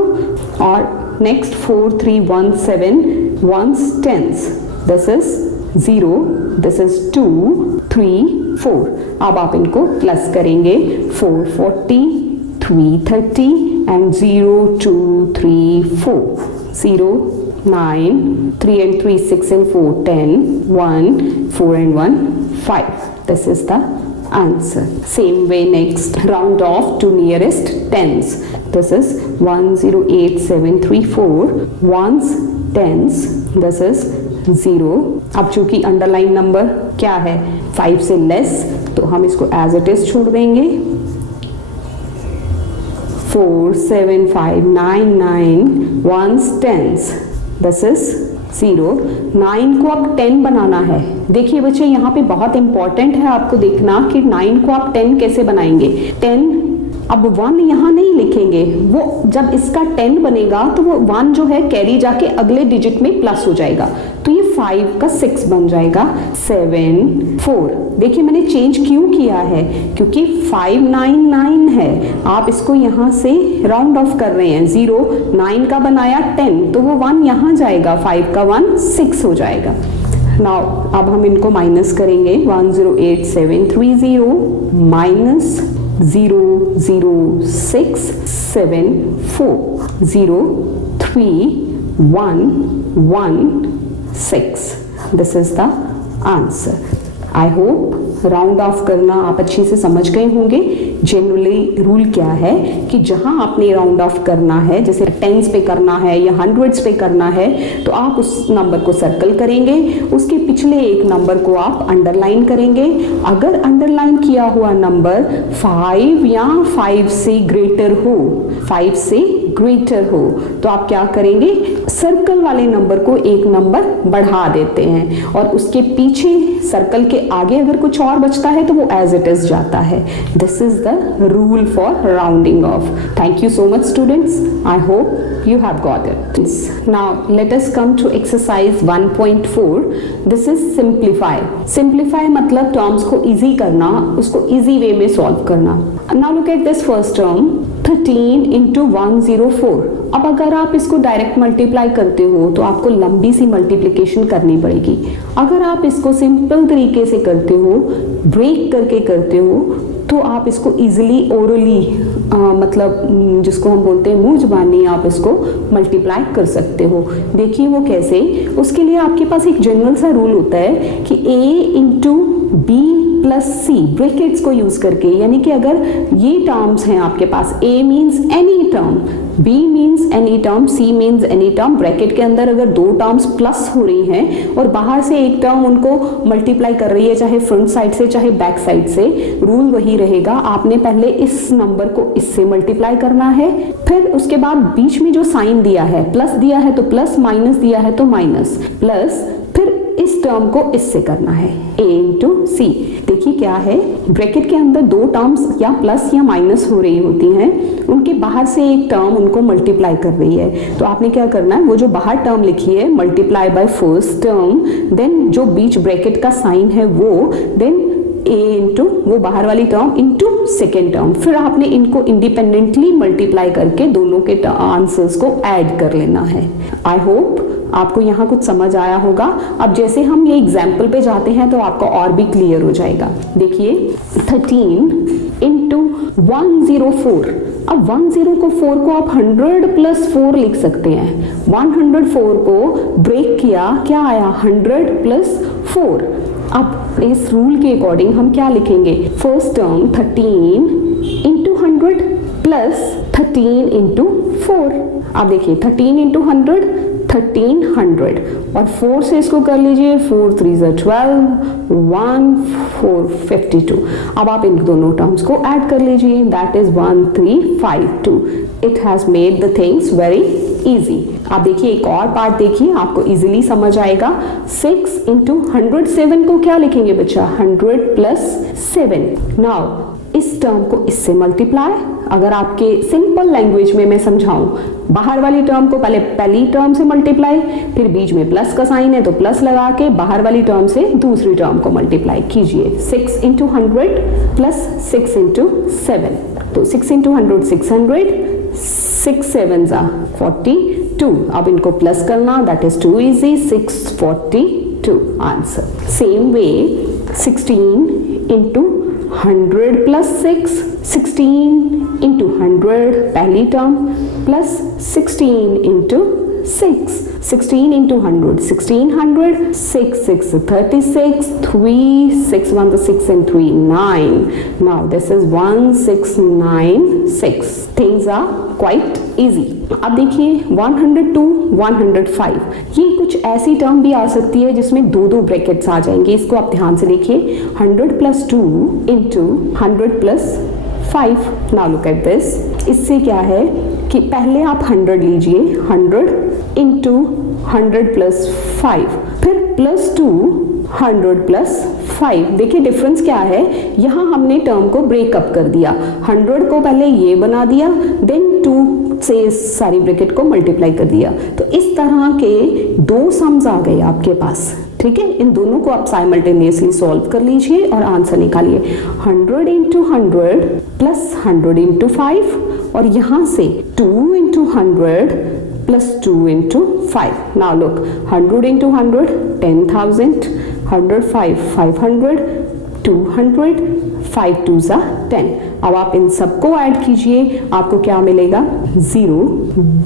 और next 4317, ones, tens, this is 0, this is 2 3 4। अब आप इनको प्लस करेंगे। 440, 330 and 0 2 3 4। 0 9, 3 and 3 6 and 4 10, 1 4 and 1 5. This is the answer. Same way next, round off to nearest tens. This is 108,734, ones, tens, this is 0। अब चूंकि अंडरलाइन नंबर क्या है? 5 से लेस, तो हम इसको एज इट इज छोड़ देंगे। 47599, ones, tens, this is 0, 9 को अब 10 बनाना है। देखिए बच्चे यहाँ पे बहुत इंपॉर्टेंट है आपको देखना कि 9 को आप 10 कैसे बनाएंगे। 10 अब 1 यहाँ नहीं लिखेंगे, वो जब इसका 10 बनेगा तो वो 1 जो है कैरी जाके अगले डिजिट में प्लस हो जाएगा, तो ये 5 का 6 बन जाएगा। 7, 4। देखिए मैंने चेंज क्यों किया है, क्योंकि 599 है, आप इसको यहाँ से राउंड ऑफ कर रहे हैं। 0, 9 का बनाया 10, तो वो 1 यहाँ जाएगा, 5 का 1 6 हो जाएगा। नाउ अब हम इनको माइनस करेंगे। 108730 minus 00674031116. This is the answer. I hope round off करना आप अच्छे से समझ गए होंगे। जनरली रूल क्या है कि जहां आपने राउंड ऑफ करना है, जैसे टेंस पे करना है या हंड्रेड्स पे करना है, तो आप उस नंबर को सर्कल करेंगे, उसके पिछले एक नंबर को आप अंडरलाइन करेंगे। अगर अंडरलाइन किया हुआ नंबर 5 या 5 से ग्रेटर हो, 5 से ग्रेटर हो, तो आप क्या करेंगे, सर्कल वाले नंबर को एक नंबर बढ़ा देते हैं और उसके पीछे सर्कल के आगे अगर कुछ और बचता है तो वो एज इट इज जाता है। This is the rule for rounding off. Thank you so much students, I hope you have got it. Now let us come to exercise 1.4. This is simplify. Simplify मतलब टर्म्स को इजी करना, उसको इजी वे में सॉल्व करना। Now look at this first term, 13 into 104. अब अगर आप इसको डायरेक्ट मल्टीप्लाई करते हो तो आपको लंबी सी मल्टीप्लिकेशन करनी पड़ेगी। अगर आप इसको सिंपल तरीके से करते हो, ब्रेक करके करते हो, तो आप इसको इजीली ओरली मतलब जिसको हम बोलते हैं मुंह जुबानी, आप इसको मल्टीप्लाई कर सकते हो। देखिए वो कैसे, उसके लिए आपके पास एक जनरल सा रूल होता है कि a into B plus C brackets को यूज करके, यानी कि अगर ये टर्म्स हैं आपके पास, a means any term, b means any term, c means any term, bracket के अंदर अगर दो टर्म्स प्लस हो रही हैं और बाहर से एक टर्म उनको मल्टीप्लाई कर रही है, चाहे फ्रंट साइड से चाहे बैक साइड से, रूल वही रहेगा। आपने पहले इस नंबर को इससे मल्टीप्लाई करना है, फिर उसके बाद बीच में जो साइन दिया है, प्लस दिया है तो प्लस, माइनस दिया है तो माइनस, प्लस फिर इस टर्म को इससे करना है, a इंटू सी। देखिए क्या है, ब्रैकेट के अंदर दो टर्म्स या प्लस या माइनस हो रही होती हैं, उनके बाहर से एक टर्म उनको मल्टीप्लाई कर रही है, तो आपने क्या करना है, वो जो बाहर टर्म लिखी है multiply by first term, then जो बीच ब्रैकेट का साइन है वो, देन a इंटू वो बाहर वाली टर्म इंटू सेकेंड टर्म, फिर आपने इनको इंडिपेंडेंटली मल्टीप्लाई करके दोनों के आंसर्स को ऐड कर लेना है। आई होप आपको यहाँ कुछ समझ आया होगा। अब जैसे हम ये एग्जाम्पल पे जाते हैं तो आपको और भी क्लियर हो जाएगा। देखिए 13 इंटू 104, अब 104 को आप 100 प्लस 4 लिख सकते हैं। 104 को ब्रेक किया, क्या आया, 100 प्लस 4। अब इस रूल के अकॉर्डिंग हम क्या लिखेंगे, first term 13 into 100 plus 13 into 4। अब देखिए 13 इंटू 100 1300 और 4 से इसको कर लीजिए, 4 3 12, 1 4 52। अब आप इन दोनों टर्म्स को ऐड कर लीजिए, that is 1352। It has made the things very easy. आप देखिए एक और पार्ट देखिए, आपको इजीली समझ आएगा। 6 इंटू 107 को क्या लिखेंगे बच्चा, 100 प्लस 7। नाउ इस टर्म को इससे मल्टीप्लाई, अगर आपके सिंपल लैंग्वेज में मैं समझाऊं, बाहर वाली टर्म को पहले पहली टर्म से मल्टीप्लाई, फिर बीच में प्लस का साइन है तो प्लस लगा के बाहर वाली टर्म से दूसरी टर्म को मल्टीप्लाई कीजिए। 6 इंटू 100 प्लस 6 इंटू 7, तो 6 इंटू 100 600, 6 7 42। अब इनको प्लस करना, that is too easy, 642 answer. Same way 16 into 100 plus 6, 16 into 100 पहली term plus 16 into 6, 16 into 100, 1600, 6 6 36, 3 6 1 6 and 3 9. Now this is 1696. Things are quite easy. अब देखिए 102, 105, ये कुछ ऐसी टर्म भी आ सकती है जिसमें दो दो ब्रैकेट्स आ जाएंगे। इसको आप ध्यान से देखिए, 100 plus 2 into 100 plus 5। Now look at this, इससे क्या है, कि पहले आप 100 लीजिए, 100 इंटू 100 प्लस 5, फिर प्लस 2 100 प्लस 5। देखिए डिफरेंस क्या है, यहाँ हमने टर्म को ब्रेकअप कर दिया, 100 को पहले ये बना दिया, देन 2 से सारी ब्रैकेट को मल्टीप्लाई कर दिया। तो इस तरह के दो सम्स आ गए आपके पास, ठीक है। इन दोनों को आप साइमल्टेनियसली सॉल्व कर लीजिए और आंसर निकालिए। 100 इंटू 100 प्लस 100 इंटू 5, और यहाँ से 2 into 100 plus 2 into 5। Now look, 100 into 100 10,000, 105 500, 200, 5 2 ज़ा 10। अब आप इन सबको ऐड कीजिए, आपको क्या मिलेगा, 0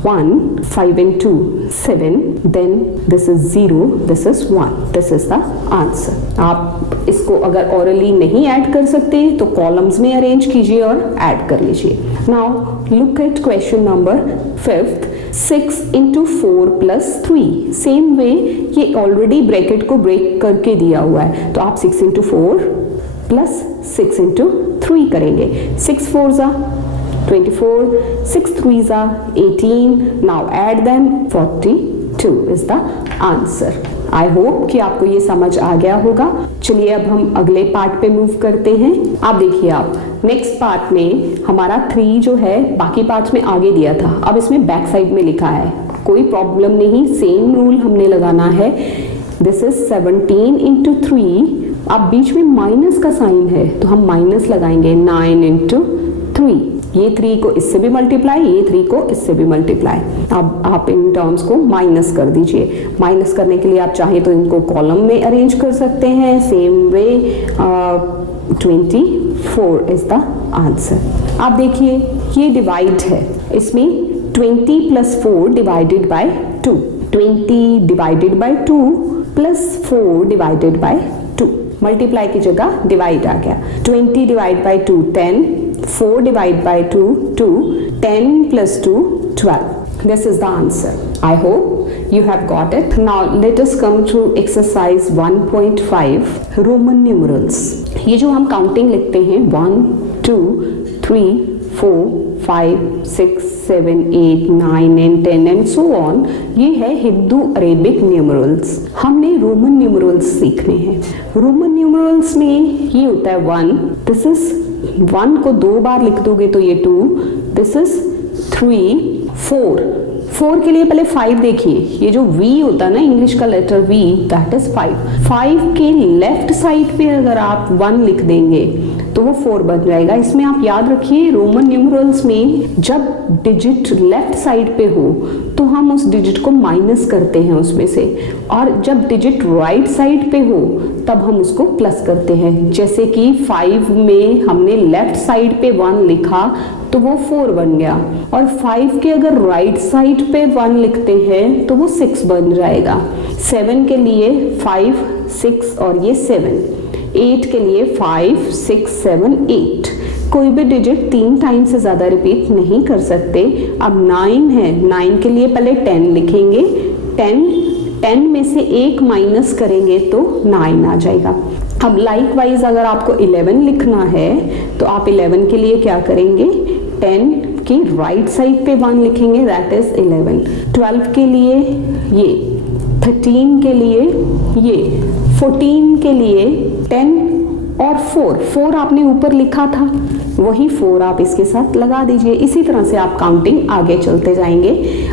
1 5 and 2 7, then this is 0, this is 1, दिस इज द आंसर। आप इसको अगर ओरली नहीं ऐड कर सकते तो कॉलम्स में अरेंज कीजिए और ऐड कर लीजिए। Now look eight question number 5th, 6 into 4 plus 3। Same वे ये ऑलरेडी ब्रैकेट को ब्रेक करके दिया हुआ है, तो आप 6 इंटू 4 प्लस 6 इंटू 3 करेंगे। 6 4 ज़ा 24, 6 3 ज़ा 18, now add them, 42 is the answer. I hope कि आपको ये समझ आ गया होगा। चलिए अब हम अगले पार्ट पे मूव करते हैं। आप देखिए, आप नेक्स्ट पार्ट में हमारा 3 जो है बाकी पार्ट्स में आगे दिया था, अब इसमें बैक साइड में लिखा है, कोई प्रॉब्लम नहीं, सेम रूल हमने लगाना है। दिस इज 17 इंटू 3, अब बीच में माइनस का साइन है तो हम माइनस लगाएंगे, 9 इंटू 3, ये 3 को इससे भी मल्टीप्लाई, ये 3 को इससे भी मल्टीप्लाई। अब आप इन टर्म्स को माइनस कर दीजिए। माइनस करने के लिए आप चाहे तो इनको कॉलम में अरेंज कर सकते हैं, सेम वे 24 इज द आंसर। आप देखिए ये डिवाइड है, इसमें 20 plus 4 divided by 2, 20 divided by 2 plus 4 divided by 2, multiply की जगह डिवाइड आ गया। 20 divide by 2 10, 4 divide by 2 2, 10 plus 2 12. This is the answer. I hope you have got it. Now let us come to exercise 1.5, Roman numerals. ये जो हम काउंटिंग लिखते हैं 1 2 3 4 5 6 7 8 9 and 10 and so on, ये है हिंदू अरेबिक न्यूमरल्स। हमने रोमन न्यूमरल्स सीखने हैं। रोमन न्यूमरल्स में ये होता है 1, दिस इज 1 को 2 बार लिख दोगे तो ये 2, दिस इज 3 4 के लिए पहले 5 देखिए, ये जो V होता है ना इंग्लिश का लेटर V, दैट इज 5 के लेफ्ट साइड पे अगर आप 1 लिख देंगे तो वो 4 बन जाएगा। इसमें आप याद रखिए रोमन न्यूमरल्स में जब डिजिट लेफ्ट साइड पे हो तो हम उस डिजिट को माइनस करते हैं उसमें से, और जब डिजिट राइट साइड पे हो तब हम उसको प्लस करते हैं। जैसे कि 5 में हमने लेफ्ट साइड पे 1 लिखा तो वो 4 बन गया, और 5 के अगर राइट साइड पे 1 लिखते हैं तो वो 6 बन जाएगा। 7 के लिए 5 6 और ये 7, 8 के लिए 5 6 7 8। कोई भी डिजिट 3 टाइम से ज़्यादा रिपीट नहीं कर सकते। अब 9 है, 9 के लिए पहले 10 लिखेंगे, 10 में से 1 माइनस करेंगे तो 9 आ जाएगा। अब लाइकवाइज अगर आपको 11 लिखना है तो आप 11 के लिए क्या करेंगे, 10 की राइट साइड पे 1 लिखेंगे, दैट इज 11। 12 के लिए ये, 13 के लिए ये, 14 के लिए 10 और 4 आपने ऊपर लिखा था, वही 4 आप इसके साथ लगा दीजिए। इसी तरह से आप काउंटिंग आगे चलते जाएंगे।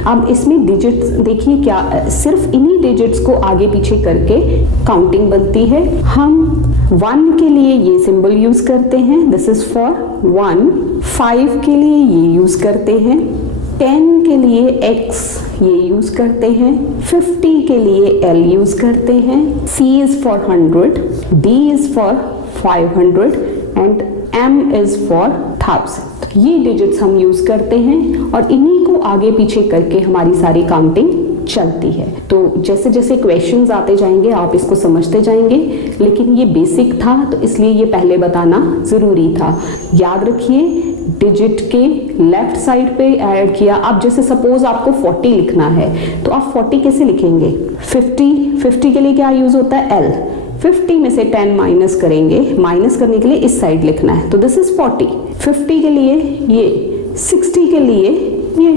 अब इसमें डिजिट्स देखिए, क्या सिर्फ इन्हीं डिजिट्स को आगे पीछे करके काउंटिंग बनती है। हम 1 के लिए ये सिंबल यूज करते हैं, दिस इज फॉर 1। 5 के लिए ये यूज करते हैं, 10 के लिए X ये यूज करते हैं, 50 के लिए L यूज करते हैं, C is for 100, D is for 500 and M is for 1000। ये डिजिट्स हम यूज करते हैं और इन्हीं को आगे पीछे करके हमारी सारी काउंटिंग चलती है। तो जैसे जैसे क्वेश्चंस आते जाएंगे आप इसको समझते जाएंगे, लेकिन ये बेसिक था तो इसलिए ये पहले बताना ज़रूरी था। याद रखिए डिजिट के लेफ्ट साइड पे ऐड किया। अब जैसे सपोज आपको 40 लिखना है तो आप 40 कैसे लिखेंगे, 50 के लिए क्या यूज़ होता है, L। 50 में से 10 माइनस करेंगे, माइनस करने के लिए इस साइड लिखना है, तो दिस इज 40। 50 के लिए ये, 60 के लिए ये।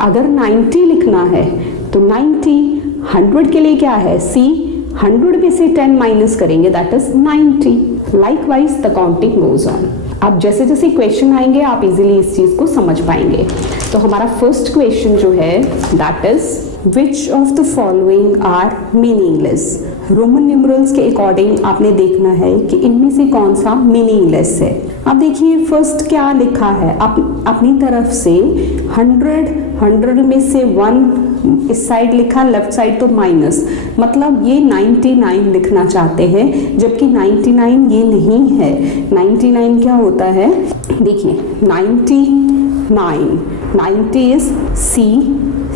अगर 90 लिखना है तो 90, 100 के लिए क्या है C, 100 में से 10 माइनस करेंगे that is 90। Likewise the counting goes on. अब जैसे जैसे क्वेश्चन आएंगे आप इजीली इस चीज को समझ पाएंगे। तो हमारा फर्स्ट क्वेश्चन जो है that is which of the following are meaningless. Roman numerals के अकॉर्डिंग आपने देखना है कि इनमें से कौन सा मीनिंगलेस है। अब देखिए फर्स्ट क्या लिखा है, अपनी तरफ से 100 में से 1 इस साइड लिखा, लेफ्ट साइड तो माइनस, मतलब ये 99 लिखना चाहते हैं, जबकि 99 ये नहीं है। 99 क्या होता है, देखिए 90 इज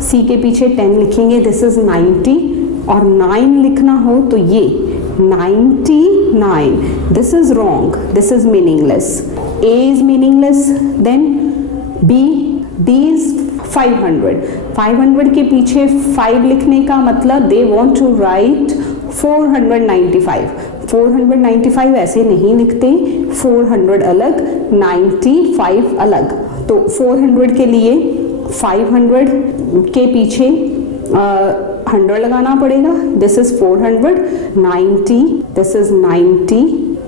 C के पीछे 10 लिखेंगे, दिस इज 90, और 9 लिखना हो तो ये 99, this is wrong, this is meaningless. A is meaningless, then D is 500 के पीछे 5 लिखने का मतलब they want to write 495 ऐसे नहीं लिखते, 400 अलग 95 अलग। तो 400 के लिए 500 के पीछे 100 लगाना पड़ेगा, this is 400, 90, this is 90,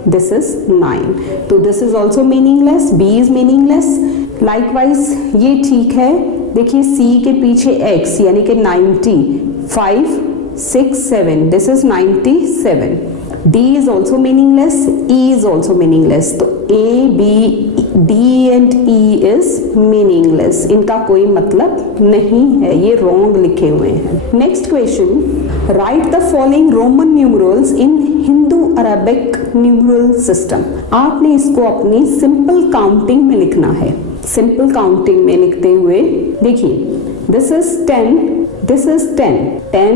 this is 9, तो this is also meaningless, B is meaningless. Likewise ये ठीक है, देखिए C के पीछे X यानी कि 90, 5, 6, 7, this is 97, D is also meaningless, E is also meaningless, तो A, B, D and E is meaningless, इनका कोई मतलब नहीं है, ये wrong लिखे हुए हैं। Next question, write the following Roman numerals in Hindu-Arabic numeral system। आपने इसको अपनी simple counting में लिखना है। simple counting में लिखते हुए देखिए this is 10, this is 10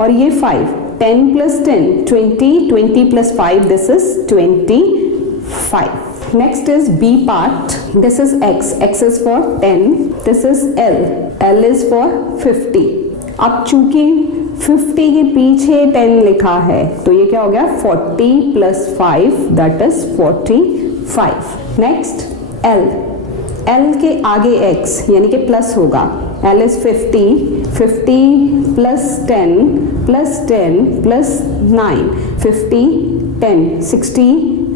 और ये 5, 10 plus 10, 20 plus 5, this is 25. Next is B part, this is X is for 10, this is L is for 50. अब चूंकि 50 के पीछे 10 लिखा है तो ये क्या हो गया, 40 plus 5 that is 45. Next L के आगे X यानी कि प्लस होगा, L is 50 plus 10 plus 10 plus 9, 50, 10, 60,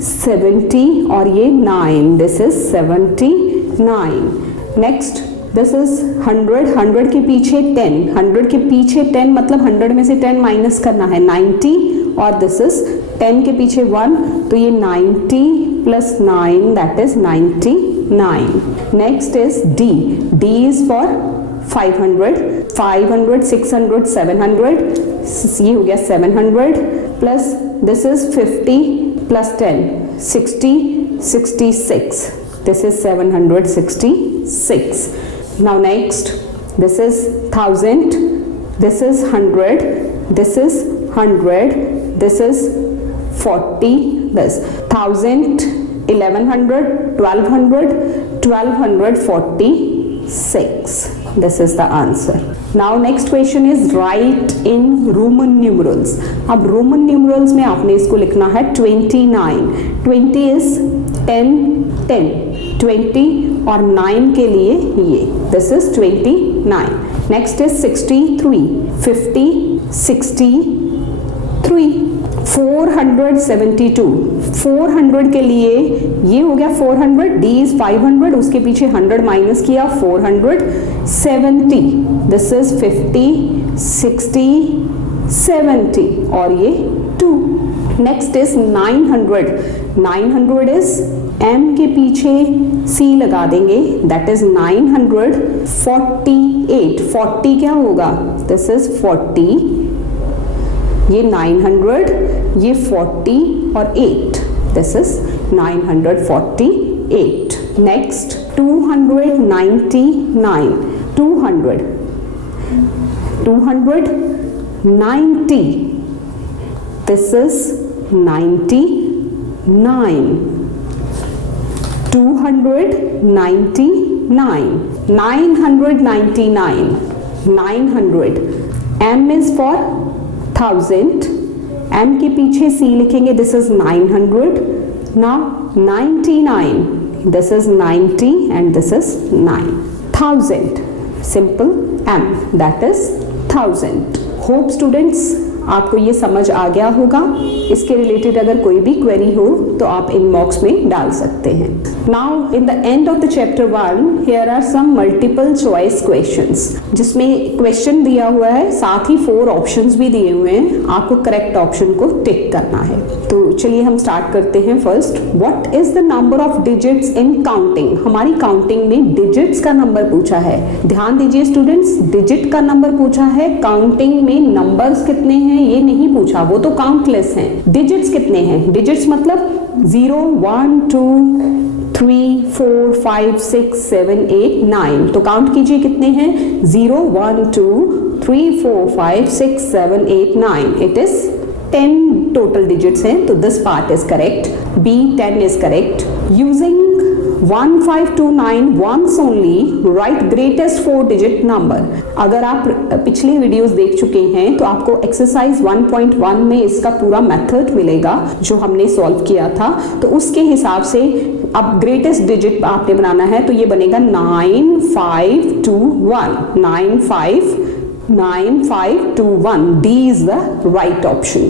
70 और ये 9, this is 79. Next this is 100 के पीछे 10, 100 के पीछे 10 मतलब 100 में से 10 माइनस करना है, 90, और this is 10 के पीछे 1 तो ये 90 plus 9 that is 99. Next is D is for 500, 600, 700, ये हो गया 700 plus this is 50 plus 10, 60, 66, this is 766. Now next this is 1000, this is 100, this is 100, this is 40, this 1000, 1100, 1246. This is the answer. Now next question is write in Roman numerals. अब Roman numerals में आपने इसको लिखना है 29. 20 is 10, 20 और 9 के लिए ये, this is 29. Next is 63, 50, 63, 472, 400 के लिए ये हो गया 400, D is 500, उसके पीछे 100 माइनस किया, 470, this is 50, 60, 70 और ये 2. Next is 900, 900 is M के पीछे C लगा देंगे, that is 948, 40 क्या होगा, this is 40, ये 900, ये 40 और 8, this is 948. Next 299, 290, this is 99, 299, 999, 900, M is for 1000, M के पीछे C लिखेंगे, this is 900. Now 99, this is 90 and this is 9. 1000, simple m, that is 1000। Hope students आपको ये समझ आ गया होगा। इसके रिलेटेड अगर कोई भी क्वेरी हो तो आप इनबॉक्स में डाल सकते हैं। Now in the end of the chapter 1 here are some multiple choice questions, जिसमें क्वेश्चन दिया हुआ है, साथ ही 4 ऑप्शंस भी दिए हुए हैं। आपको करेक्ट ऑप्शन को टिक करना है। तो चलिए हम स्टार्ट करते हैं। First, what is the number of digits in counting? हमारी काउंटिंग में डिजिट्स का नंबर पूछा है। ध्यान दीजिए स्टूडेंट्स, डिजिट का नंबर पूछा है। काउंटिंग में नंबर्स कितने हैं ये नहीं पूछा, वो तो काउंटलेस हैं। डिजिट्स कितने हैं? डिजिट्स मतलब 0, 1, 2, 3, 4, 5, 6, 7, 8, 9। तो काउंट कीजिए कितने हैं? 0, 1, 2, 3, 4, 5, 6, 7, 8, 9। इट इज 10 टोटल डिजिट्स हैं, तो this part is correct. B 10 is correct. Using 1529 once only write greatest 4 digit number। अगर आप पिछली वीडियोस देख चुके हैं तो आपको एक्सरसाइज 1.1 में इसका पूरा मेथड मिलेगा जो हमने सॉल्व किया था। तो उसके हिसाब से अब ग्रेटेस्ट डिजिट आपने बनाना है, तो ये बनेगा 9521। 9521। D is the right option।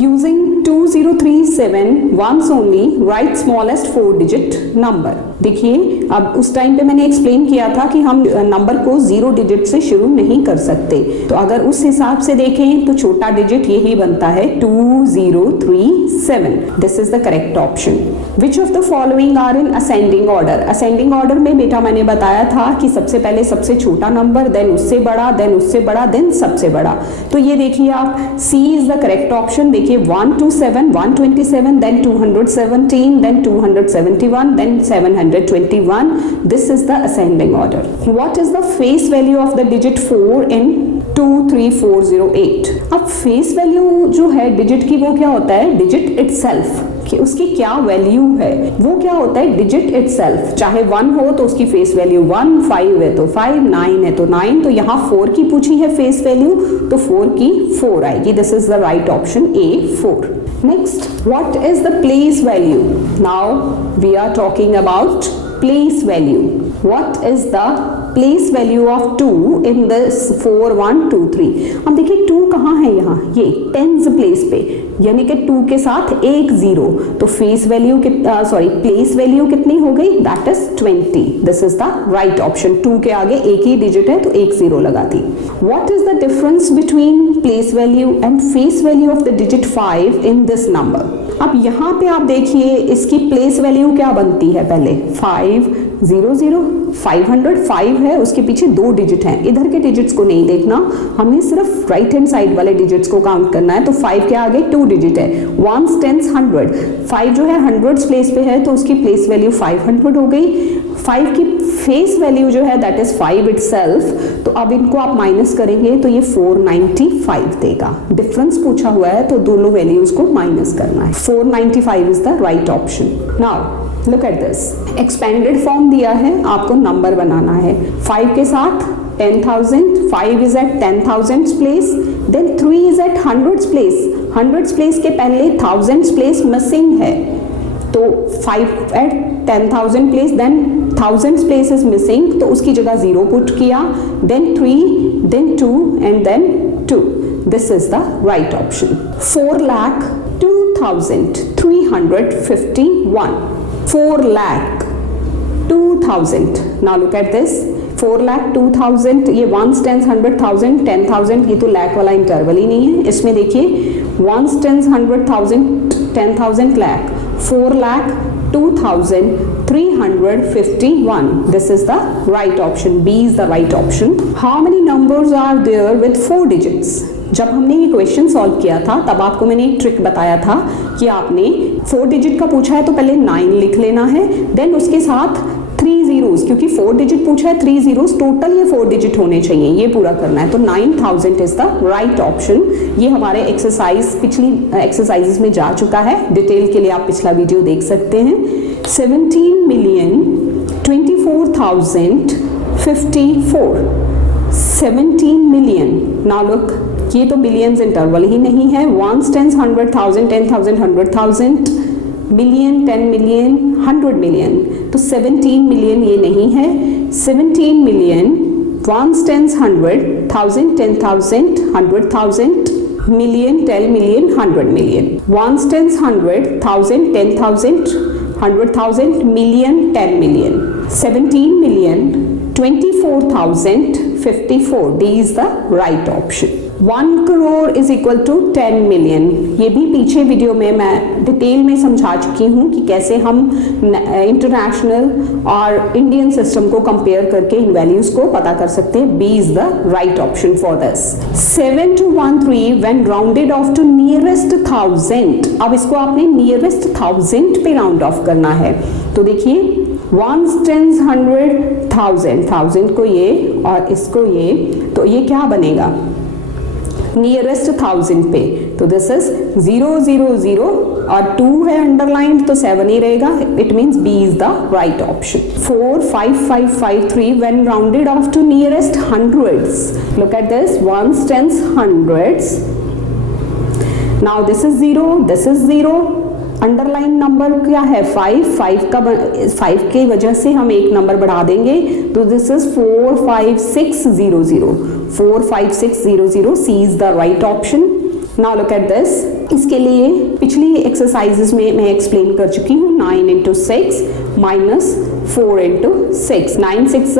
Using 2037 once only write smallest 4 digit number। देखिए अब उस टाइम पे मैंने एक्सप्लेन किया था कि हम नंबर को 0 डिजिट से शुरू नहीं कर सकते, तो अगर उस हिसाब से देखें तो छोटा डिजिट यही बनता है 2037। This is the correct option. Which of the following are in ascending order? Ascending order में बेटा मैंने बताया था कि सबसे पहले सबसे छोटा नंबर, देन उससे बड़ा, देन उससे बड़ा, देन सबसे बड़ा। तो ये देखिए आप, C is the correct option. देखिए 127, 127, then 217, then 271, then 721। This is the ascending order. What is the face value of the digit 4 in 23408? अब face value जो है डिजिट की वो क्या होता है? डिजिट itself, कि उसकी क्या वैल्यू है वो क्या होता है? Digit itself। चाहे 1 हो तो उसकी फेस वैल्यू 1, 5 है तो 5, 9 है तो 9। तो यहाँ 4 की पूछी है फेस वैल्यू, तो 4 की 4 आएगी। This is the right option, A 4। Next, what is the place value? Now we are talking about place value. What is the place value of 2 in this 4, 1, 2, 3? अब देखिए 2 कहाँ है? यहाँ ये टेंस प्लेस पे, यानी कि 2 के साथ एक 0, तो फेस वैल्यू प्लेस वैल्यू कितनी हो गई? That is 20। This is the right option. 2 के आगे एक ही डिजिट है तो एक 0 लगा दी। What is the difference between place value and face value of the digit 5 in this number? अब यहाँ पे आप देखिए इसकी प्लेस वैल्यू क्या बनती है? पहले 500, 505 है, उसके पीछे 2 डिजिट हैं। इधर के डिजिट्स को नहीं देखना, हमने सिर्फ राइट हैंड साइड वाले डिजिट्स को काउंट करना है। तो 5 के आगे 2 डिजिट है। 1s, 10s, 100। 5 जो है 100s प्लेस पे है तो उसकी प्लेस वैल्यू 500 हो गई। 5 की फेस वैल्यू जो है दैट इज 5 इटसेल्फ। तो अब इनको आप माइनस करेंगे तो ये 495 देगा। डिफरेंस पूछा हुआ है तो दोनों वैल्यूज को माइनस करना है। 495 is the right option. Now look at this, expanded form दिया है, आपको नंबर बनाना है। 5 के साथ 10,000, 5 is at 10,000 place, then 3 is at 100 place. 100 place के पहले 1000 प्लेस मिसिंग है, तो 5 at 10,000 place, then 1000 place is missing, तो उसकी जगह 0 पुट किया, then 3, then 2 and then 2। This is the right option. 4,02,351। 4,02,000। Now look at this, 4,02,000, ये 1s, 10s, 100,000, 10,000, ये तो लैख वाला इंटरवल ही नहीं है। इसमें देखिए 1s, 10s, 100,000, 10,000 lakh, 4,02,351। This is the right option. B is the right option. How many numbers are there with 4 digits? जब हमने ये क्वेश्चन सॉल्व किया था तब आपको मैंने एक ट्रिक बताया था कि आपने 4 डिजिट का पूछा है तो पहले 9 लिख लेना है, देन उसके साथ 3 zeros, क्योंकि 4 डिजिट पूछा है 3 zeros, टोटल ये 4 डिजिट होने चाहिए, ये पूरा करना है। तो 9000 इज द राइट ऑप्शन। ये हमारे एक्सरसाइज पिछली एक्सरसाइजेस में जा चुका है, डिटेल के लिए आप पिछला वीडियो देख सकते हैं। 17,24,054। 17 million। नाउ लुक, ये तो मिलियंस इंटरवल ही नहीं है। 1s, 10s, 100,000, 10,000, 100,000, million, 10 million, 100 million, तो 17 मिलियन ये नहीं है। 17 million ones, tens, 100, 1000, 10,000, 100,000, million, 10 million, 100 million. Ones, tens, 100, 1000, 10,000, 100,000, million, 10 million. 17 million, 24,000, 54. D is the right option. 1 crore is equal to 10 million. ये भी पीछे वीडियो में मैं डिटेल में समझा चुकी हूँ कि कैसे हम इंटरनेशनल और इंडियन सिस्टम को कंपेयर करके इन वैल्यूज को पता कर सकते हैं. B is the right option for this. 7213 when rounded off to nearest 1000. अब इसको आपने nearest 1000 पे राउंड ऑफ करना है. तो देखिए ones, tens, 100, 1000 को ये और इसको ये, तो ये क्या बनेगा नियरेस्ट 1000 पे. तो दिस इज 0 0 0 और 2 है अंडरलाइन तो 7 ही रहेगा. It means B is the right option. 4 5 5 5 3 when rounded off to nearest hundreds. Look at this ones, tens, hundreds. Now this is 0, this is 0. Underline number क्या है 5 की वजह से हम एक नंबर बढ़ा देंगे तो this is 4 5 6 0 0. 4 5 6 0 0. C is the right option. Now look at this. इसके लिए पिछली एक्सरसाइजेस में मैं एक्सप्लेन कर चुकी हूँ. 9 into 6 minus 4 into 6. 9 6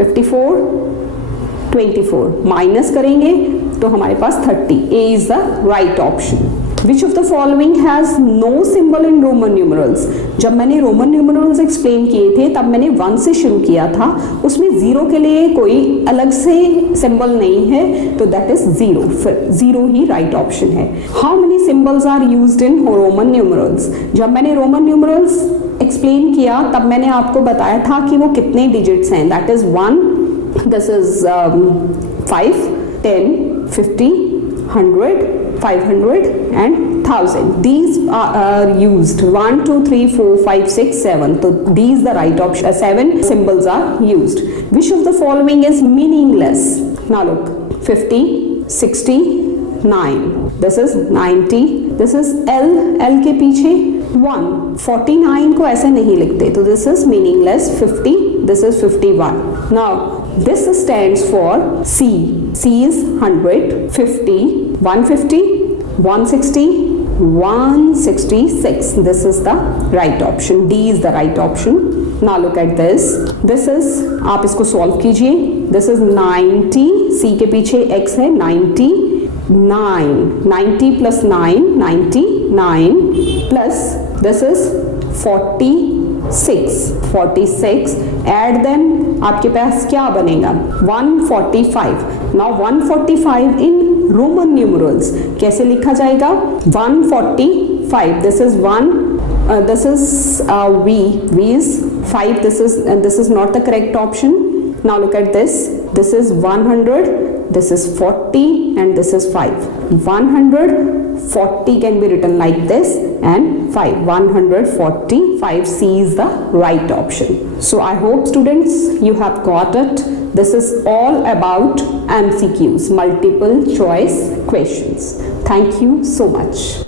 54, 24 माइनस करेंगे तो हमारे पास 30. A is the right option. Which of the following has no symbol in Roman numerals? जब मैंने रोमन न्यूमरल्स एक्सप्लेन किए थे तब मैंने 1 से शुरू किया था. उसमें 0 के लिए कोई अलग से सिंबल नहीं है तो दैट इज 0. फिर 0 ही राइट ऑप्शन है. How many symbols are used in Roman numerals? जब मैंने रोमन न्यूमरल्स एक्सप्लेन किया तब मैंने आपको बताया था कि वो कितने डिजिट्स हैं. दैट इज 1, दिस is 5, 10, 50, 100, 500 and 1000. These are used. 1 2 3 4 5 6 7. So these the right option. 7 symbols are used. Which of the following is meaningless? Now look. 50, 60, 9. This is 90. This is L. L के पीछे 1. 49 को ऐसे नहीं लिखते तो this is meaningless. 50. This is 51. Now this stands for C. C is 100, 50, 150, 160, 166. This is the right option. D is the right option. Now look at this. This is, आप इसको सॉल्व कीजिए. This is 90. C के पीछे X है 90. 90 plus 9, 99 plus this is 46. Add them, आपके पास क्या बनेगा 145. Now 145 in Roman numerals कैसे लिखा जाएगा 145. This is 1. This is V. V is 5. This is not the correct option. Now look at this. This is 100. This is 40 and this is 5. 140 can be written like this and 5. 145. C is the right option. So I hope students you have got it. This is all about MCQs, multiple choice questions. Thank you so much.